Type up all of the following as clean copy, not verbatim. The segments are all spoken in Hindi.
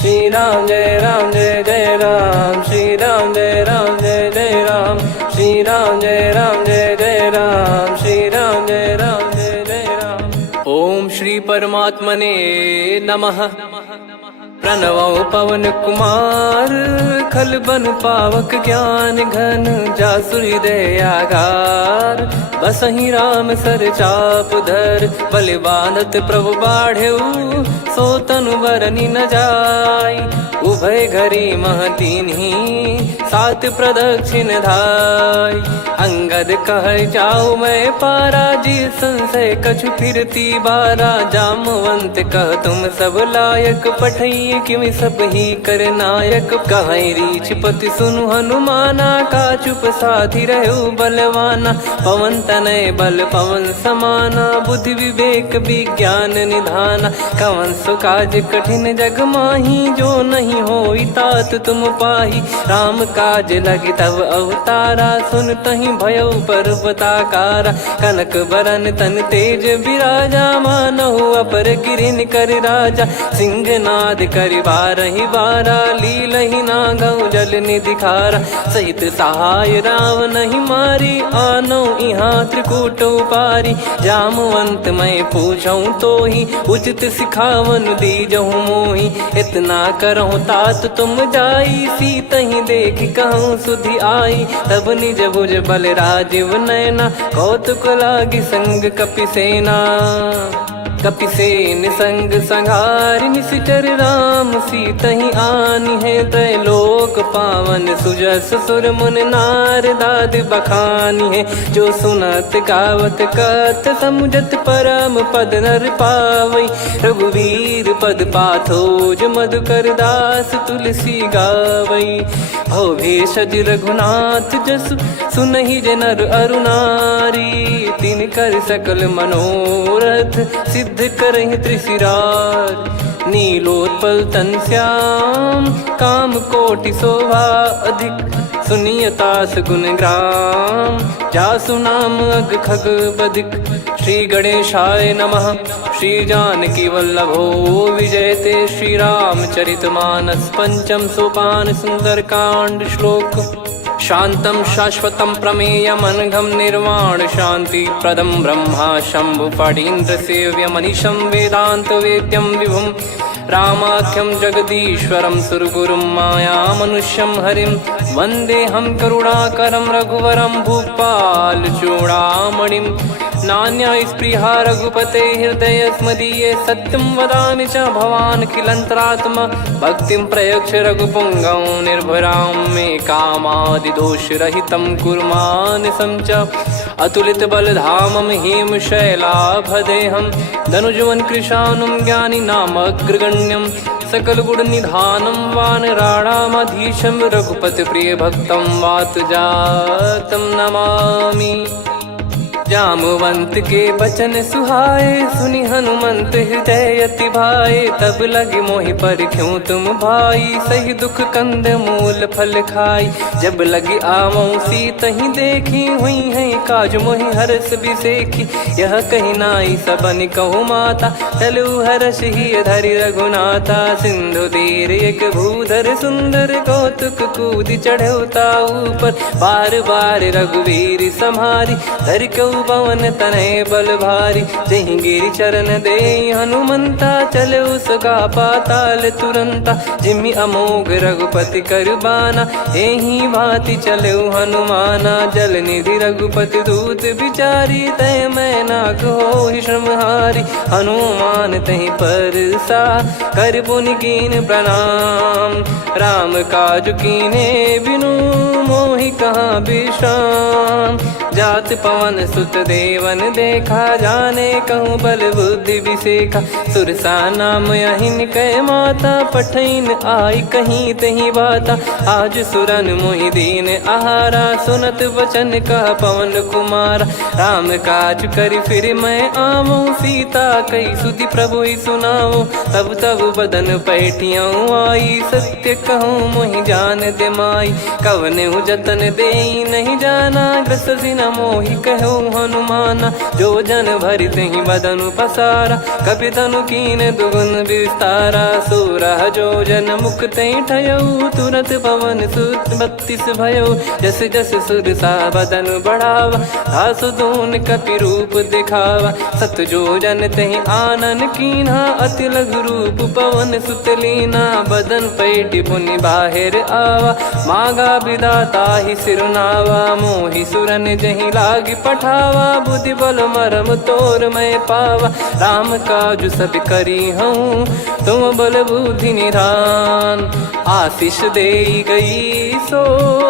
श्री राम जय जय राम, श्री राम जय जय राम, श्री राम जय जय राम, श्री राम जय जय राम। ओम श्री परमात्मने नमः। प्रणवो पवन कुमार, खल बन पावक ज्ञान घन, जासु हृदय आगार। बसहि राम सर चाप धर, बलि बांधत प्रभु बाढ़ेऊ, सो तनु बरनि न जाय। उभय घरी महतीन्ही, सात प्रदक्षिण धाय। अंगद कह जाऊ मैं पारा, जी संशय कछु फिरती बारा। जामवंत कह तुम सब लायक, पठई किमि सब ही कर नायक। कहीं रीछ पति सुनु हनुमाना, का चुप साधि रहु बलवाना। पवन तनय बल पवन समाना, बुद्धि विवेक विज्ञान निधाना। कवन सो काज कठिन जग माही, जो नहीं होई तात तुम पाही। राम काज लगी तब अवतारा, सुन तहि भयउ पर्वताकारा। कनक बरन तन तेज बिराजा, मानहु अपर गिरिन कर राजा। सिंहनाद करि बारहि बारा, लीलहि नागौ जल निधि खारा। सहित सहाय राम नहीं मारी, आनो इहाँ त्रिकूट उपारी। जामवंत मैं पूछऊँ तोहि, उचित सिखावन दीजहु मोहि। इतना करहु तात तुम जाई, सीतहि देख कहूँ सुधि आई। तब निज भुज बल राजीव नयना, कौतुक लागी संग कपिसेना। कपिसेन संग संघारि, निशिचर राम सीतहि आनी है। त्रैलोक पावन सुजस सुर मुन नार, दाद बखानी है। जो सुनत गावत कथ, समुझत परम पद नर पावई। रघुवीर पद पाथोज, मधुकर दास तुलसी गावई। भव भेषज रघुनाथ जसु, सुनहि जे नर अरु नारी। तिन कर सकल मनोरथ, सिद्ध करहि त्रिशिरार। नीलोत्पल तन श्याम, काम कोटि शोभा अधिक। सुनियतास गुण ग्राम, जासु नाम अग खग बदिक। श्री गणेशाय नमः। श्री जानकी वल्लभो विजयते, श्री रामचरित मानस। पंचम सोपान सुंदर कांड श्लोक। शांतं शाश्वतं प्रमेयमनघं, निर्वाण शांति प्रदं ब्रह्मा शंभु फणीन्द्र सेव्यमनिशं। वेदांत वेद्यं विभुं रामाख्यं जगदीश्वरं, सुरगुरुं माया मनुष्यं हरिं। वन्देऽहं करुणाकरं रघुवरं, भूपाल चूडामणिं। नान्या स्पृहा रघुपते हृदय स्मदीये, सत्यं वदामि च भवान् खिलन्तरात्मा। भक्तिं प्रयच्छ रघुपुङ्गं, निर्भरां मे कामादिदोषरहितं कुर्मानिसं च। अतुलित बलधामं हेमशैलाभदेहं, धनुजवन कृशानुं ज्ञानी नामग्रगण्यं। सकल गुण निधानं वानराणामधीशं, रघुपति प्रिय भक्तं वातजातं नमामि। जामवंत के बचन सुहाए, सुनि हनुमंत हृदय अति भाए। तब लगे मोहि पर क्यों तुम भाई, सही दुख कंद मूल फल खाई। जब लगे आवऊं सीतहि देखी, हुई है काज मोहि हरस बिसेखी। यह कही नाई सबन कहु माता, चलु हरष ही धरि रघुनाथा। सिंधु तीर एक भूधर सुंदर, कौतुक कूद चढ़ौता ऊपर। बार बार रघुवीर सम्हारी, धर कऊ पवन तनय बल भारी। जहि गिरि चरण दे हनुमंता, चले उसका पाताल तुरंता। जिमि अमोघ रघुपति कर बाना, एहि भांति चले हनुमाना। जल निधि रघुपति दूत बिचारी, तय मैं नाग होहि श्रमहारी। हनुमान तहि परसा, कर पुनि कीन प्रणाम। राम काज कीने बिनु, मोहि कहाँ विश्राम। जात पवन सुत देवन देखा, जाने कहूँ बल बुद्धि विसेखा। सुरसा नाम अहिन कै माता, पठैन आई कहीं तही बाता। आज सुरन मोहि दीन आहारा, सुनत वचन कह पवन कुमारा। राम काज करि फिर मैं आवऊं, सीता कई सुधि प्रभु ही सुनाओ। तब तब बदन पैठियाँ आई, सत्य कहूँ मोहि जान दे माई। कवने जतन दे नहीं जाना, ग्रसि न मोहि कहो हनुमाना। जो जन भरि तेहि बदनु पसारा, कपि तनु कीन दुगुन विस्तारा। सोरह जो जन मुख तेहि ठयऊ, तुरत पवन सुत 32 भयऊ। जस जस सुरसा बदन बढ़ावा, आसु दून कपि रूप दिखावा। सत जो जन तेहि आनन कीन्हा, अति लघु रूप पवन सुत लीना। बदन पैटि पुनि बाहिर आवा, मागा विधाता ही सिरुनावा। मोहि सुरन जहि लागी पठावा, बुद्धि बल मरम तोर मैं पावा। राम काजु सब करी हूँ, तुम बल बुद्धि निधान। आशीष देई गई सो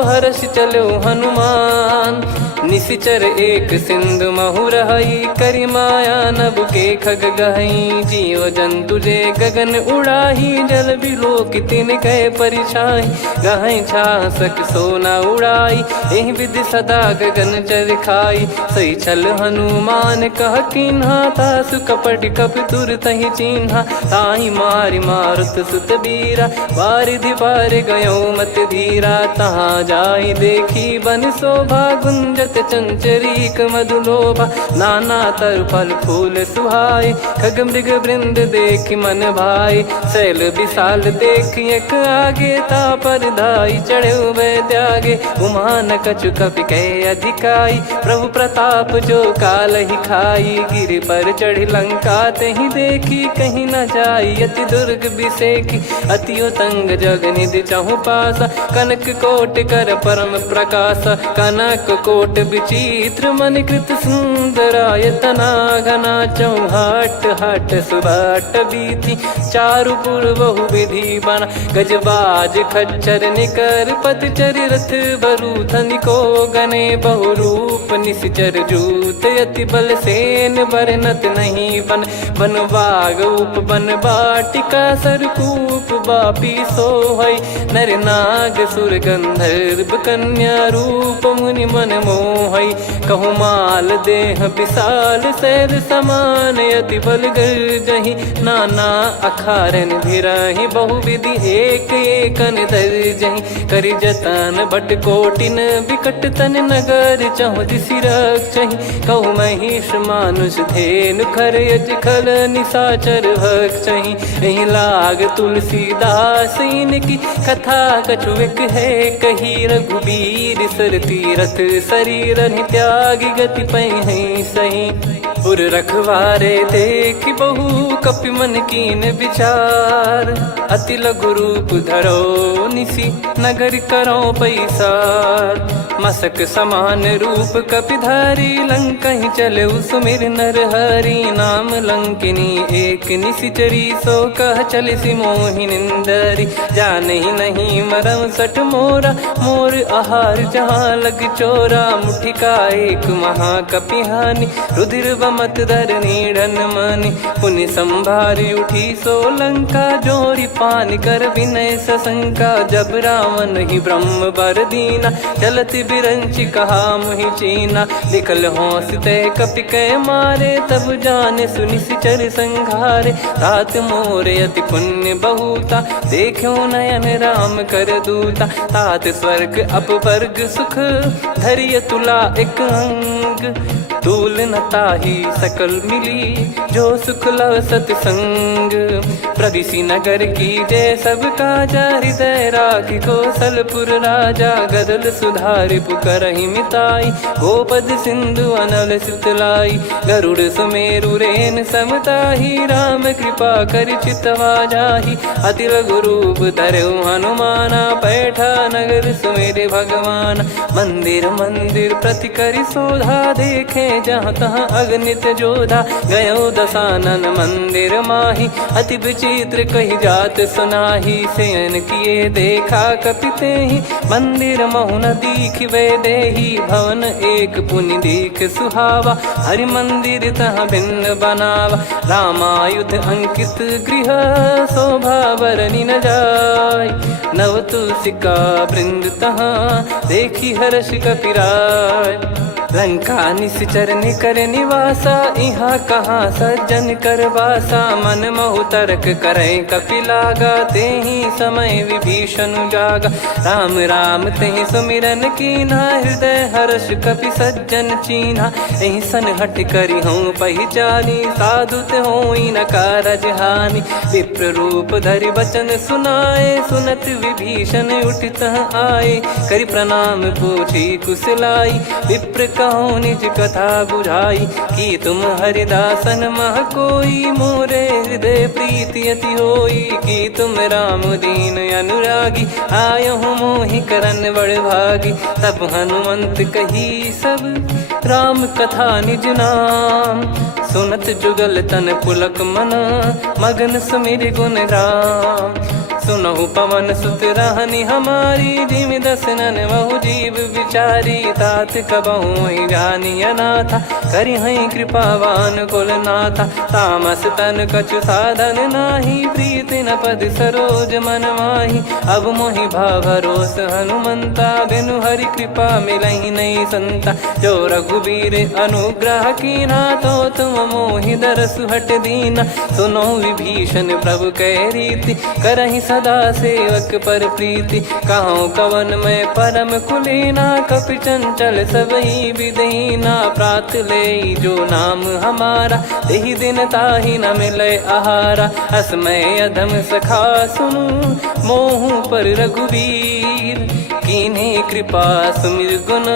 हर्ष चलो हनुमान। निशिचर एक सिंधु महु रहई, करी माया नभ के खग गहई। जीव जंतु जे गगन उड़ाही, जल बिलोक तिन कह परिछाई। गहई छासक सोना उड़ाई, एहि विधि सदा गगन चर खाई। सही छल हनुमान कह कीन्हा, तासु कपट कप तुर तहि चिन्हा। ताहि मारि मारुत सुत बीरा, वारिधि पार गयो मत धीरा। तहाँ जाई देखी बन शोभा, गुंजत चंचरीक मधुलोभा। नाना तर फल फूल सुहाए, खग मृग वृंद देख मन भाई। शैल विशाल देख एक आगे, तापर धाई चढ़े वै त्यागे। उमान कछु कपि कह अधिकाई, प्रभु प्रताप जो काल ही खाई। गिर पर चढ़ी लंका तेहि देखी, कहीं न जाई अति दुर्ग बिसेकी। अति उतंग जग निधि चहु पासा, कनक कोट कर परम प्रकाश। कनक कोट विचित्र मन कृत सुंदरायतना। घना चौहाट हाट सुबाट बीती, चारु पुर बहु विधि बना। गजबाज खच्चर निकर पतचर, रथ बरु धनिको गने। बहु रूप निशिचर जूत, अति बल सेन बरनत नहीं बन। बन बाग उप बन बाटिका, सरकूप बापी सोहई। नर नाग सुर गंधर्व कन्या, रूप मुनि मन मोहई। कहु माल देह विशाल, शैल समान अति बल गर्जहि। नाना अखारन भिरहि, बहु विधि एक एकन दर्जहि। करि जतन बट कोटिन, बिकट तन नगर चहु दिसि रक्षहि। कहु महिष मानुष धेनु, खर यज खल निशाचर भक्षहि। एहि लाग तुलसीदास इनकी, कथा कछु एक है कही। रघुबीर सर तीरथ शरीर, त्यागी गति पै सही। पुर रखवारे देख बहु, कपि मन कीन विचार। अति लघु रूप धरो निसी, नगर करो पैसार। मसक समान रूप कपि धारी, लंकहि चले सुमिर नर हरि। नाम लंकिनी एक निशिचरी, सो कह चलिसि मोहि निंदरी। जानहि नहीं मरम सठ मोरा, मोर आहार जहाँ लग चोरा। मुठिका एक महाकपिहानि, रुधिर बमत धरनी ढन मानि। पुनि संभारी उठी सो लंका, जोरी पान कर विनय सशंका। जब रावण ही ब्रह्म बर दीना, चलत बिरंचि कहा मुहि चीना। लिखल होंस ते कपि कै मारे, तब जाने सुनि सिचर संघारे। तात मोरे अति पुण्य बहुता, देखो नयन राम कर दूता। तात स्वर्ग अपवर्ग सुख, धरिय तुला एक अंग। तूल न ताहि सकल मिली, जो सुख लव सतसंग। प्रविशि नगर की जय सब काजा, हृदय राखि कौशलपुर राजा। गदल सुधारि पुकरहि मिताई, गोपद सिंधु अनल सितलाई। गरुड़ सुमेरु रेन समताहि, राम कृपा करि चितवा जाहि। अति लघु रूप धरऊ हनुमाना, पैठा नगर सुमेरे भगवान। मंदिर मंदिर प्रति करि शोधा, देखे जहाँ तहाँ अगणित जोधा। गयो दशानन मंदिर माही, अति विचित्र कही जात सुनाही। शयन किए देखा कपि तेहि, मंदिर महु न दीख वे देही। भवन एक पुनि दीख सुहावा, हरि मंदिर तहाँ भिन्न बनावा। रामायुध अंकित गृह, शोभा बरनि न जाय। नव तुलसी का वृंद तहाँ, देखी हर्ष कपिराय। लंका निश्चर निकर निवासा, इहाँ कहाँ सज्जन कर वासा। मन महु तर्क करे कपिलागा, तेहि समय विभीषण जागा। राम राम तेहि सुमिरन कीन्हा, हृदय हर्ष कपि सज्जन चीन्हा। एहि सन हट करि हूँ पहिचानी, साधु ते होई न कारज हानि। विप्र रूप धरि वचन सुनाए, सुनत विभीषण उठित आए। करि प्रणाम पूछी कुशलाई, विप्र कहो निज कथा बुझाई। कि तुम हरिदासन मह कोई, मोरे हृदय प्रीति अति होई। कि तुम राम दीन अनुरागी, आयहु मोहि करन बड़ भागी। तब हनुमंत कही सब राम कथा निज नाम, सुनत जुगल तन पुलक मना, मगन सुमिर गुण राम। सुनहु पवन सुत रहनी हमारी, जिमि दसनन महु जीव विचारी। तात कबहु ही जानी अनाथा, करि हई कृपावान कुल नाथा। तामस तन कछु साधन नाही, प्रीति न पद सरोज मन माही। अब मोहि भाव भरोस हनुमंता, बिनु हरि कृपा मिलहि नहीं संता। जो रघुबीर अनुग्रह कीन्हा, तो तुम मोहि दरसु हट दीना। सुनो विभीषण प्रभु कह रीति, करहि सदा सेवक पर प्रीति। कहूँ कवन में परम कुलीना, कपि चंचल सबही विदहीना। प्रात ले जो नाम हमारा, तेहि दिन ताहि न मिले आहारा। असमय अधम सखा सुनु, मोहु पर रघुवीर। कीन्ही कृपा सुमिर गुण,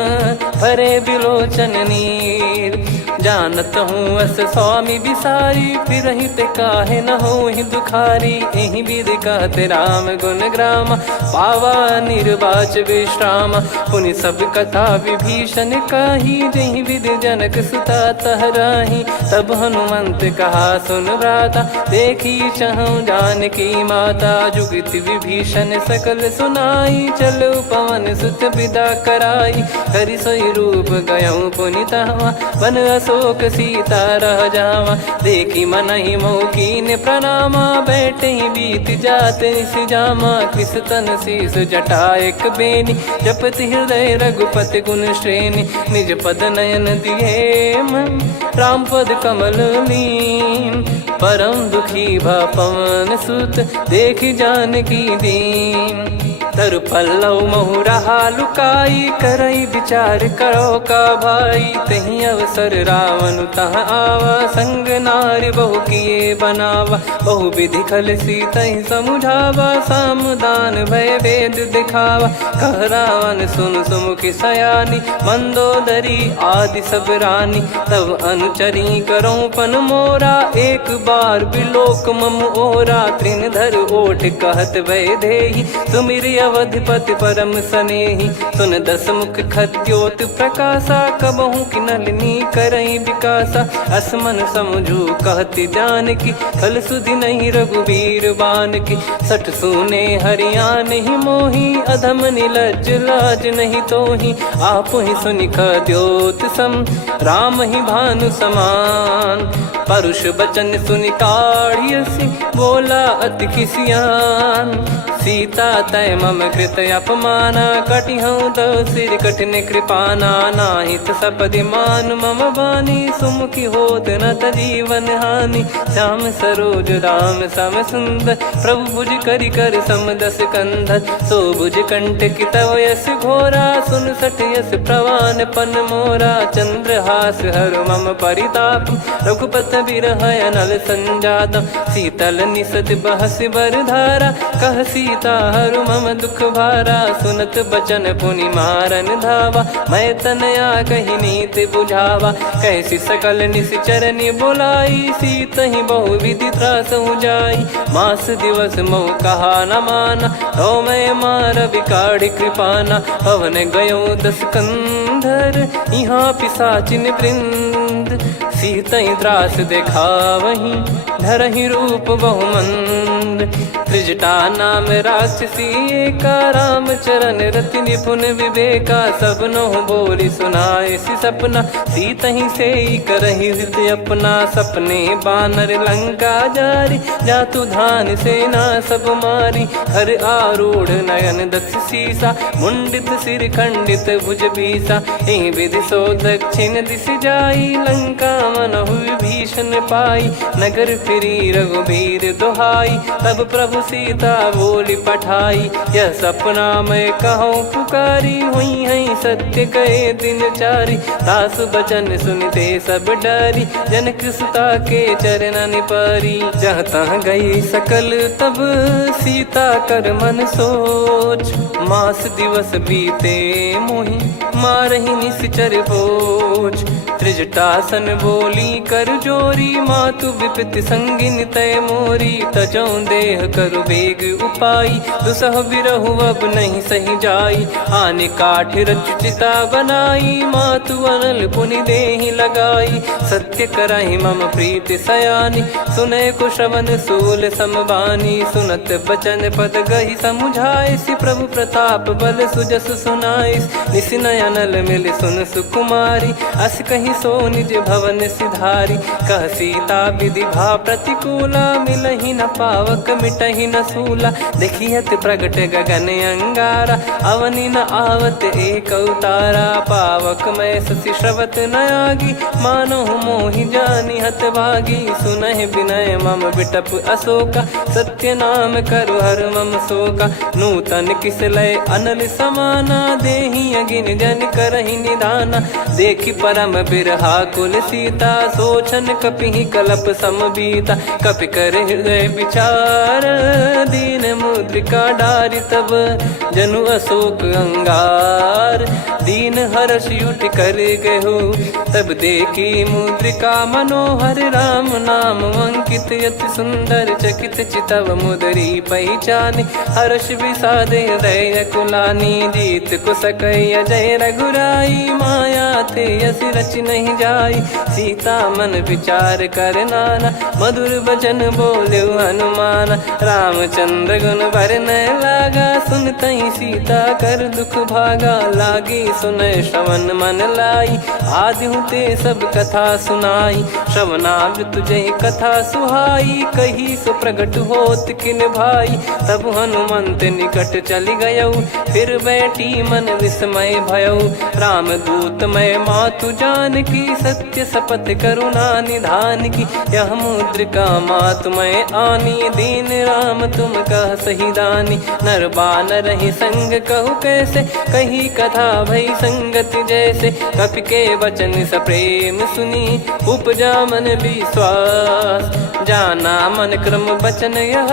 भरे बिलोचन नीर। जानत हूँ अस स्वामी बिसारी, फिरहि ते काहे न होहि दुखारी। एहि विधि कहते राम गुण ग्राम, पावा निर्वाच विश्राम। पुनि सब कथा विभीषण काही, जहि विधि जनक सुता तहराही। तब हनुमंत कहा सुन भ्राता, देखी चहु जानकी माता। जुगति विभीषण सकल सुनाई, चलो पवन सुत विदा कराई। करि सोई रूप गयऊँ पुनि तहवा, वन अशोक सीता रह जावा। देखी मनहि मोह कीन्ह प्रणामा, बैठे ही बीत जात निस जामा। कृस तन शीस जटा एक बेनी, जपति हृदय रघुपति गुण श्रेणी। निज पद नयन दिए मन, राम पद कमल लीन। परम दुखी भा पवन सुत, देखि जानकी दीन। तरु पल्लव महु रहा लुकाई, करई विचार करो का भाई। तहि अवसर रावण तह आवा, संग नारी बहु किए बनावा। बहु विधि खल सीतहि समुझावा, सामदान भय वेद दिखावा। कह रावण सुन सुमुखि सयानी, मंदोदरी आदि सब रानी। तब अनुचरी करो पन मोरा, एक बार बिलोक मम ओरा। तृण धर ओठ कहत भय देहि, सुमिर अवधिपति परम सनेहि। सुन दस मुख खद्योत प्रकाशा, कबहु कि नलिनी करई विकासा। असमन समझू कहति जानकी, खल सुधि नहीं रघुवीर बानकी। सठ सुने हरियाण ही मोही, अधम निलज्ज लाज नहीं तोही। आप ही सुनि खद्योत सम, राम ही भानु समान। परुष बचन सुनि काढ़ियसि, बोला अति किसियान। सीता तय मम कृत अपमाना, कटिहऊँ तव सिर कठिन कृपाना। नाहित सपदि मान मम बानी, सुमुखी होत न जीवन हानि। श्याम सरोज राम सम सुंदर, प्रभु भुज करि कर सम दस कंधर। सो भुज कंठ की तव यस घोरा, सुन सठ यस प्रवान पन मोरा। चंद्रहास हर मम परिताप, रघुपत बिरह अनल संजातम। शीतल निसत बहस बर धारा, कह सीता हरु मम दुख भारा। सुनत बचन पुनि मारन धावा, मैं तनया कहि नीति बुझावा। कैसी सकल निश्चरनि बुलाई, सीतहि बहु विधि त्रासहु जाई। मास दिवस मोह कहा न माना, तो मैं मार बिकाढ़ि कृपाना। पवन गयो दस कंधर, यहाँ पिशाचिन वृंद। मंद, सीतई त्रास देखावहीं धरहि रूप बहुमंद। त्रिजटा नाम राक्षसी एका, राम चरण रति निपुण विवेका। सबनो बोली सुनाए सि सपना, सीतहि से करहि हृद अपना। सपने बानर लंका जारी, जातु धान सेना सब मारी। हर आरूढ़ नयन दक्ष सीसा, मुंडित सिर खंडित भुज बीसा। एहि विधि सो दक्षिण दिश जाई, लंका मनहु विभीषण पाई। नगर फिरी रघुबीर दुहाई, तब प्रभु सीता बोली पठाई। यह सपना मैं कहूँ पुकारी, हुई है सत्य कहे दिन चारी। दास बचन सुनते सब डरी, जनक सुता के चरण परी। जहाँ तहाँ गई सकल तब सीता कर मन सोच। मास दिवस बीते मोहि मारहि निश्चर बोझ। त्रिजटासन बोली कर जोरी, मातु विपत्ति संगिन तय मोरी। तजौ देह करु बेग उपाई, दुसह बिरहु अब नहीं सही जाई। आने काठ रचिता बनाई, मातु अनल पुनि देहि लगाई। सत्य करहि मम प्रीति सयानी, सुनय को श्रवण सूल समबानी। सुनत बचन पद गहि समुझाए, सि प्रभु प्रताप बल सुजस सुनाइस। निस नयनल मिल सुन सुकुमारी, अस कहि सो निज भवन सिधारी। कह सीता विधि भा प्रतिकूला, मिलहि न पावक मिटहि न सूला। देखियत प्रगट गगन अंगारा, अवनि न आवत एक अवतारा। पावक मैं शशि श्रवत न आगी, मानो मोहि जानि हत भागी। सुनहि विनय मम बिटप अशोका, सत्य नाम करु हर मम शोका। नूतन किस लय अनल समाना, देहि अगिन जन करहि निदाना। देखि परम बिरहा कुल सीता, सोचन कपिहि कलप समबीता। कपि कर हृदय विचार, दीन मुद्रिका डारि तब जनु अशोक अंगार। दीन हर्ष उठ कर गहु, तब देखी मुद्रिका मनोहर। राम नाम अंकित अति सुंदर, चकित चितव मुदरी पहचान। हर्ष विषाद हृदय कुलानी, जीत को सकय जय रघुराई। माया थे यस रच नहीं जाई, सीता मन विचार कर नाना। मधुर बचन बोले हनुमान, रामचंद्र गुण बरनै लागा। सुनतहि सीता कर दुख भागा, लागी सुनय श्रवण मन लाई। आदि ते सब कथा सुनाई, श्रवणामृत जय कथा सुहाई। कही सो प्रगट होत किन भाई, तब हनुमंत निकट चली गयौ। फिर बैठी मन विस्मय भयौ, राम दूत मैं मातु जानकी। सत्य शपथ करुणा निधान की, यह मुद्रिका मातु मैं आनी। दीन राम तुम कह सही दानी, नर बानर ही संग कहु कैसे। कही कथा भई संगति जैसे, कपि के वचन सप्रेम सुनी। उपजा मन विश्वास, जाना मन क्रम बचन यह।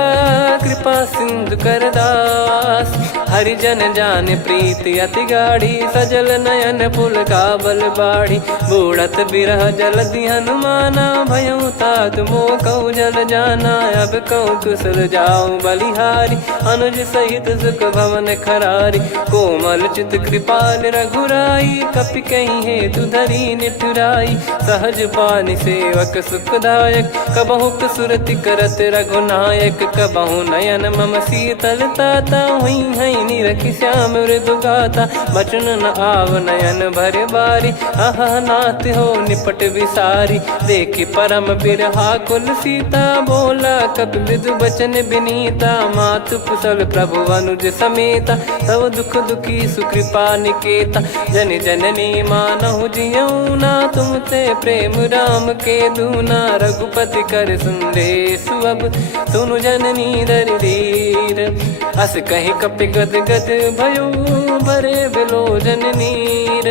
कृपा सिंधु कर दास, हरिजन जान प्रीति अति गाढ़ी। सजल नयन पुल का बल बाढ़ी, बूढ़त बिरह जल दी हनुमाना। भयउ तात मोह कहु जल जाना, अब कहु कुशल जाऊं बलिहारी। अनुज सहित सुख भवन खरारी, कोमल चित कृपाल रघुराई। कपि कहीं हेतु धरी निठुराई, सहज पानि सेवक सुखदायक। कबहु सुरति करत रघुनायक, कबहु नयन मम शीतल ताता। हुई है निरखि श्याम मृदु गाता, बचन न आव नयन भर बारी। आहा नाथ हो निपट विसारी, देखि परम बिरहा कुल सीता। बोला कपि मृदु बचन बिनीता, मातु कुशल प्रभु अनुज समेता। तव दुख दुखी सुकृपा निकेता, जन जननी मानहु जियऊ ना। तुम ते प्रेम राम के दूना, रघुपति कर संदेश अब सुनु जननी दर धीर। अस कहि कपि गद गद भयो, भरे बिलोचन नीर।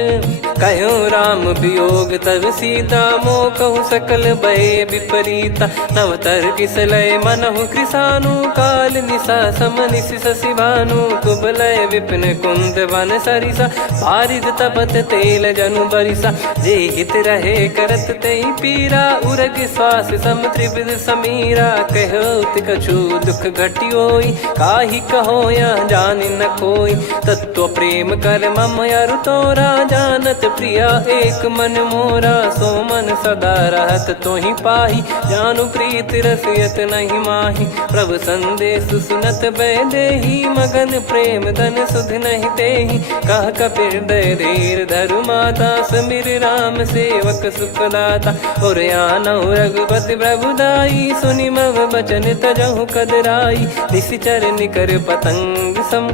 कहो राम वियोग तब सीता, मोह कहु सकल भय विपरीता। नवतर किसलय मनहु कृसानु, काल निशा समनिशि शशि भानु। कुबलय विपिन कुंद वन सरिसा, पारिद तपत तेल जनु बरिसा। जे हित रहे करत तेहि पीरा, उरग श्वास सम त्रिविध समीरा। कहो कछु दुख घटियोई, काहि कहो या जान न कोई। तत्व प्रेम कर मम अरु तोरा, जानत प्रिया एक मन मोरा। सो मन सदा रहत तो ही पाही, जानु प्रीत रसियत नहीं माही। प्रभु संदेश सुनत बैदेही, मगन प्रेम धन सुध नहीं तेही। कह कपिर दय धीर धरु माता, समिर राम सेवक सुखदाता। और आनौ रघुपति प्रभुदाई, सुनि मव बचन तजहु कदराई। निशिचर निकर पतंग सम,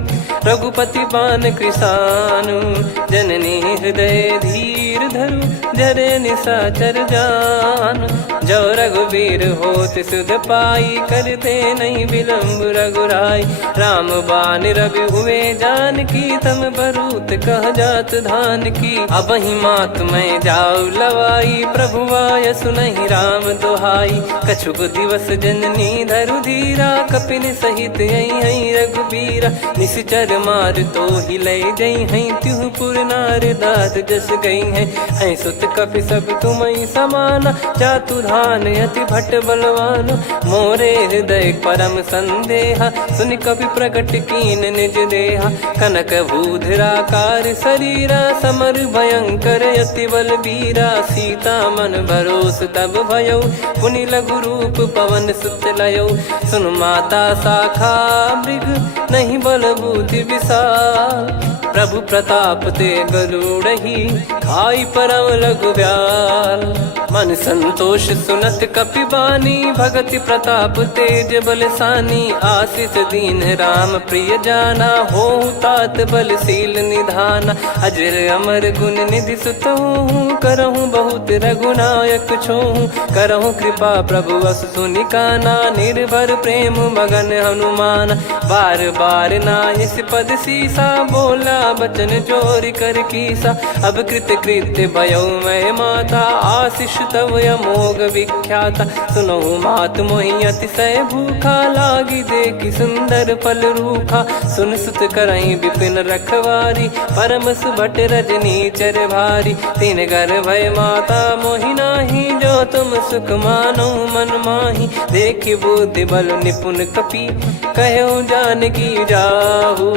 रघुपति पान कृसानु। जननी हृदय धीर धरु, जरे निशाचर जान। जो रघुवीर होत सुध पाई, करते नहीं विलम्ब रघुराई। राम बान रवि हुए जानकी, तम बरूत कह जात धान की। अब ही मात मैं जाऊ लवाई, प्रभु आय सुनहि राम दोहाई। कछुक दिवस जननी धरु धीरा, कपिन सहित यही रघुबीरा। निशिचर मार तो ही ले जई हैं, त्युह पुर नार दाद जस गई हैं। सुत कपि सब तुमहि समाना, जातु धान अति भट बलवान। मोरे हृदय परम संदेहा, सुनि कपि प्रकट कीन निज देहा। कनक भूधराकार शरीरा, समर भयंकर अति बलबीरा। सीता मन भरोस तब भयउ, पुनि लघु रूप पवन सुत लयउ। सुन माता शाखा मृग, नहीं बल बुद्धि विशाल। प्रभु प्रताप ते गरुड़ही, खाई परम लघु ब्याल। मन संतोष सुनत कपि बानी, भगति प्रताप तेज बलसानी। आशीष दीन राम प्रिय जाना, होहु तात बलशील निधाना। अजर अमर गुण निधि सुतहु, करहु बहुत रघुनायक छोहु। करहु कृपा प्रभु अस सुनि काना, निर्भर प्रेम मगन हनुमान। बार बार नायस पद सीसा, बोला बचन चोरी कर कीसा। अब कृत कृत्य भयउ मैं माता, आशीष तव अमोघ विख्याता। सुनहु मात मोहि अतिशय भूखा, लागी देखि सुंदर फल रूखा। सुन सुत करहि विपिन रखवारी, परम सुभट रजनी चर भारी। तीन घर भय माता मोहि नाही, जो तुम सुख मानो मन माही। देखि बुद्धि बल निपुण कपि, कहु जानकी जाहु।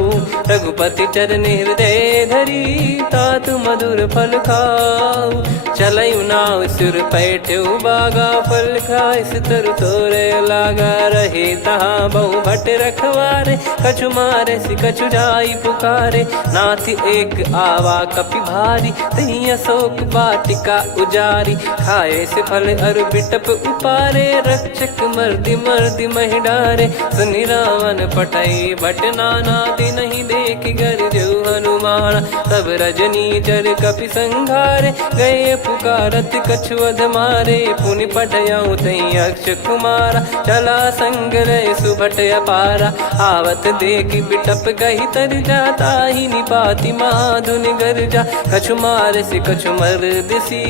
रघुपति चरण हृदय धरी, तात मधुर फल खाऊ। चलयु नाव सुर पैठ्यु बागा, फल खाइस तरु तोरे लागा। रहे तहाँ बहु भट रखवारे, कछु मारे सि कछु जाई पुकारे। नाथ एक आवा कपि भारी, तही अशोक वाटिका उजारी। खाए से फल अरु बिटप उपारे, रक्षक मर्दि मर्दि महि डारे। सुनि रावण पटई भट नाना, तिनहि देखि गरजउ हनुमान। तब रजनी चर कपि संघारे, गए पुकारत कछु अध मारे। पुनि पठयउ तई अक्ष कुमारा, चला संग रहे सुभट अपारा। आवत देखि बिटप गही तर जाता, ही निपाति महाधुनि गर्जा। कछु मार से कछु मर्दिसी,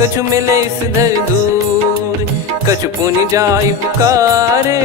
कछु मिले इस धर दूर। कछु पुनि जाई पुकारे,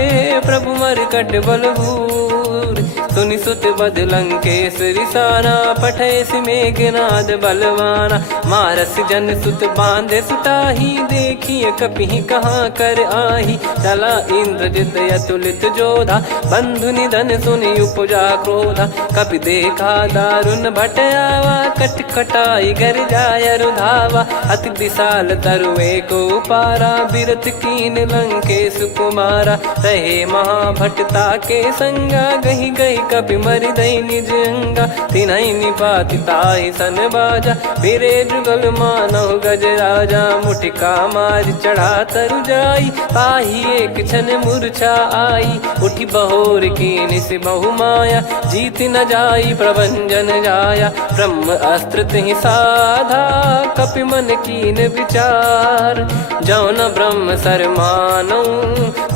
प्रभु मरकट बलभूर। सुनि सुत बद लंकेश्वरी साना, पठय मेघनाद बलवाना। मारस जन सुत बांधे सुताही, देखिए कपि कहाँ कर आही। चला इंद्रजित अतुलित जोधा, बंधु निधन सुनि उपजा क्रोधा। कपि देखा दारुण भट आवा, कट कटाई गर जाय रुधावा। अति विशाल तरुए को पारा, बिरत कीन लंकेश कुमारा। रहे महाभटता के संगा, गही गही कपि मरि दई निज अंगा। तिन्हि निपाति ताहि सन बाजा, फिरे जुगल मानव गज राजा। मुटिका मार चढ़ा तरु जाई, ताहि एक क्षण मूर्छा आई। उठि बहोर कीन से बहु माया, जीत न जाई प्रभंजन जाया। ब्रह्म अस्त्र तिहि साधा, कपि मन कीन विचार। जौ न ब्रह्म सर मानौ,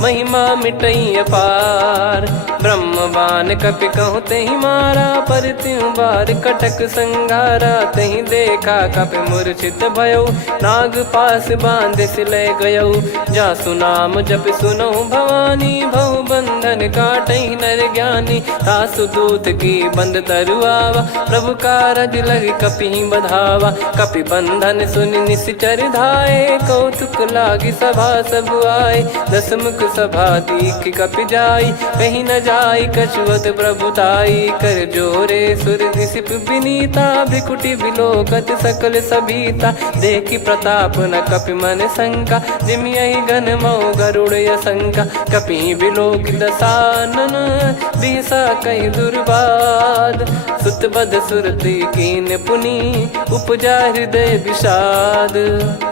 महिमा मिटई अपार। ब्रह्म बान कपि कहु तहि मारा, पर त्यों बार कटक संगारा। तहि देखा कपि मूर्छित भयउ, नाग पास बांध सिले गयउ। जासु नाम जप सुनहु भवानी, भव बंधन काटहि नर ज्ञानी। तासु दूत की बंद तरुआवा, प्रभु कारज लग कपि बधावा। कपि बंधन सुनि निश्चर धाये, कौतुक लागी सभा सब आए। दस मुख सभा दीख कपि जाई, कहीं न जाई कछुवत प्रभुताई। कर जोरे सुर दिसिप विनीता, भ्रिकुटि बिलोकत सकल सबीता। देखि प्रताप न कपि मन शंका, जिमियहि गन मऊ गरुड़ असंका। कपि बिलोक दसानन, बिहसा कहि दुर्वाद। सुत बध सुरति कीन पुनि, उपजा हृदय विषाद।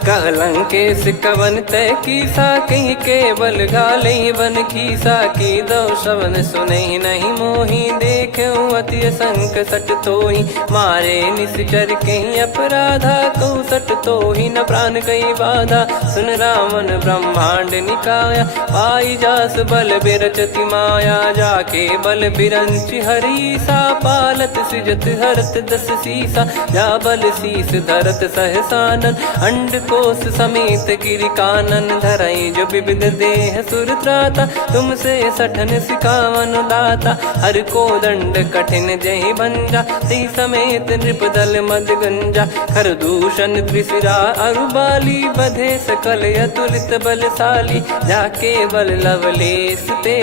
कहलंकेश कवन तय कीसा, कहीं केवल गाले बन खीसा। की दो श्रवण सुने नहीं मोही, देखे अति संक सट तोही। मारे निश्चर कहीं अपराधा, कहूँ सट तोही न प्राण कहीं बाधा। सुन रावण ब्रह्मांड निकाया, पाई जास बल बिरचति माया। जाके बल बिरंच हरीसा, पालत सृजत हरत दस सीसा। जा बल शीस धरत सहसानन, अंड कोश समेत गिरि कानन। धरई जो विविध देह सुर त्राता, तुमसे सठन सिखावन दाता। हर को दंड कठिन जहि भंजा, ती समेत नृप दल मद गंजा। खर दूषण त्रिशिरा अरुबाली, बधे सकल अतुलित बलशाली। जाके बल लवलेश ते,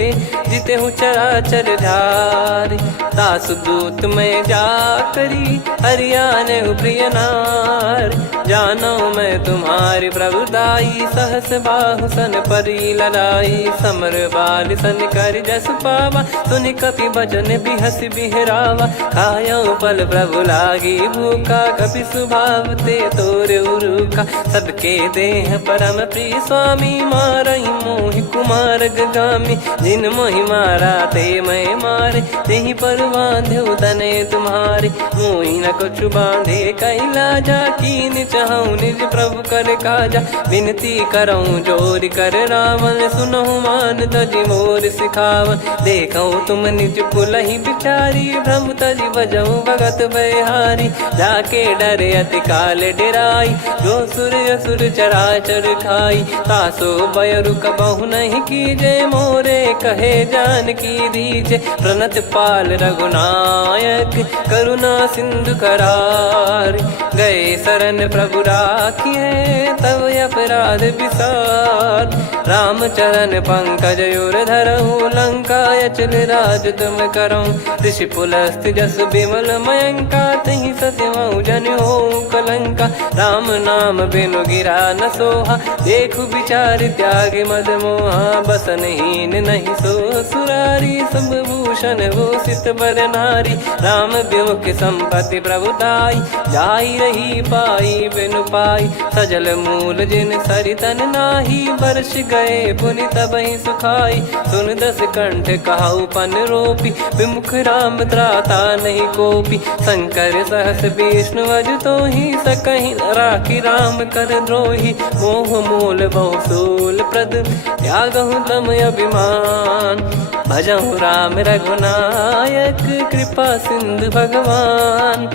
जिते हूँ चराचर धारी। दास दूत में जा करी, हरियाने प्रिय नार। जानो मैं तुम्हारी प्रभुताई, सहस बाहु सन परी लड़ाई। समर बाल सन कर जस पावा, सुनि कपि भजन बिहस बिहरावा। खायो पल प्रभु लागी भूखा, कपि स्वभाव ते तोर उरुखा। सबके देह परम प्रिय स्वामी, मारई मोहि कुमार गगामी। जिन मोहि मारा ते मैं मारे, तेहि पर बांधो तने तुम्हारे। मोहि न कुछ बांधे कैलाजा, कीन चाहूँ निज प्रभु कर काजा। विनती करऊँ जोर कर रावण, सुनहु मान तजि मोर सिखावन। देखऊँ तुम निज पुलहि बिचारी, भ्रम तजि बजऊँ भगत बहारी। जाके डरे अति काल डेराई, जो सुर असुर चराचर खाई। तासो बयरु कबहु नहीं कीजे, मोरे कहे जान की दीजे। प्रणत पाल रघुनायक, करुणा सिंधु करार। गए शरण प्रभु राखिए, तब अपराध विसार। राम चरण पंकज उर धरऊँ, लंका अचल राज तुम करऊँ। ऋषि पुलस्त जस विमल मयंका, तहि सत्यमऊ जन हो कलंका। राम नाम बिनु गिरा न सोहा, देखु विचार त्याग मद मोहा। बसनहीन नहीं सो सुरारी, सब भूषण भूषित बर नारी। राम विमुख संपत्ति प्रभुताई, जाई रही पाई बिनु पाई। सजल मूल जिन सरितन नाही, वर्ष गए पुनि तबहि सुखाई। सुन दस कंठ कहाऊ पन रोपी, विमुख राम त्राता नहीं कोपी। शंकर सहस विष्णु अज तोहि, सकहि न राखी राम कर द्रोही। मोह मूल बहु सूल प्रद, त्यागहु तम अभिमान। भजहु राम रघुनायक, कृपा सिंधु भगवान।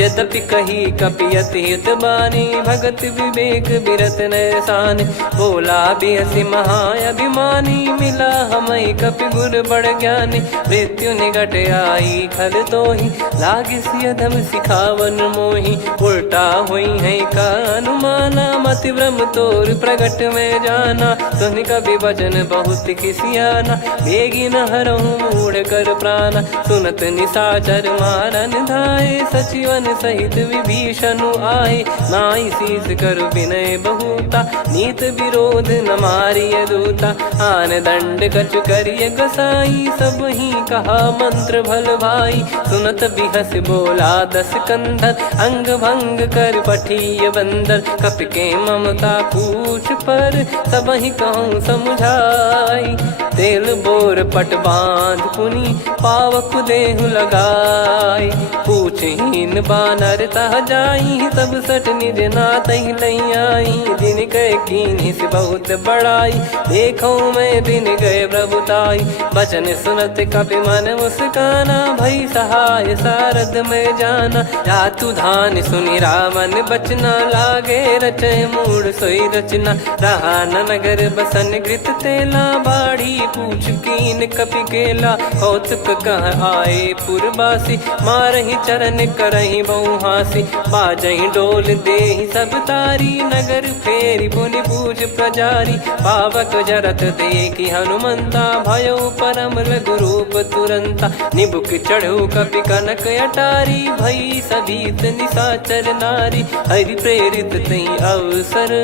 यद्यपि कही कपियति हित बानी, भगत विवेक बिरत नैसान। बोला बिहसि महाअभिमानी, मिला हमई कपि गुर बड़ ज्ञानी। मृत्यु निकट आई खल तोहि, लागिसि अधम सिखावन मोहि। उल्टा हुई है का अनुमाना, मति भ्रम तोर प्रगट में जाना। सुन कवि वचन बहुत खिसियाना, बेगी न हरहु मूढ़ कर प्राणा। सुनत निशाचर मारन धाये, सचिवन सहित विभीषणु आए। नाई शीस कर विनय बहुता, नीत विरोध न मारिय दूता। आन दंड कछु करिय गसाई, सब ही कहा मंत्र भल भाई। सुनत बिहस बोला दस कंधर, अंग भंग कर पठिय बंदर। कपि के ममता पूछ पर, सब ही कहूँ समुझाई। तेल बोर पट बांध पुनि, पावक देहु लगाई। पूछहीन बानर तह जाई, सब सट निज नातहि लई आई। दिन गए कीन्ही से बहुत बड़ाई, देखो मैं दिन गए प्रभुताई। बचन सुनत कपि मन मुस्काना, भई सहाय सारद में जाना। जातु धान सुनि रावण बचना, लागे रचय मूढ़ सोई रचना। रहा न नगर बसन घृत तेला, बाढ़ी पूछ कीन कपि केला कौतुक कह आए पुरबासी मारही चरण करही बहु हासी बाजही डोल देहि सब तारी नगर फेरी पुनि पूज प्रजारी पावक जरत देखी हनुमंता भयो परम लघु रूप तुरंता निबुक चढ़ू कपि कनक अटारी भई सभीत निशाचर नारी हरि प्रेरित तई अवसर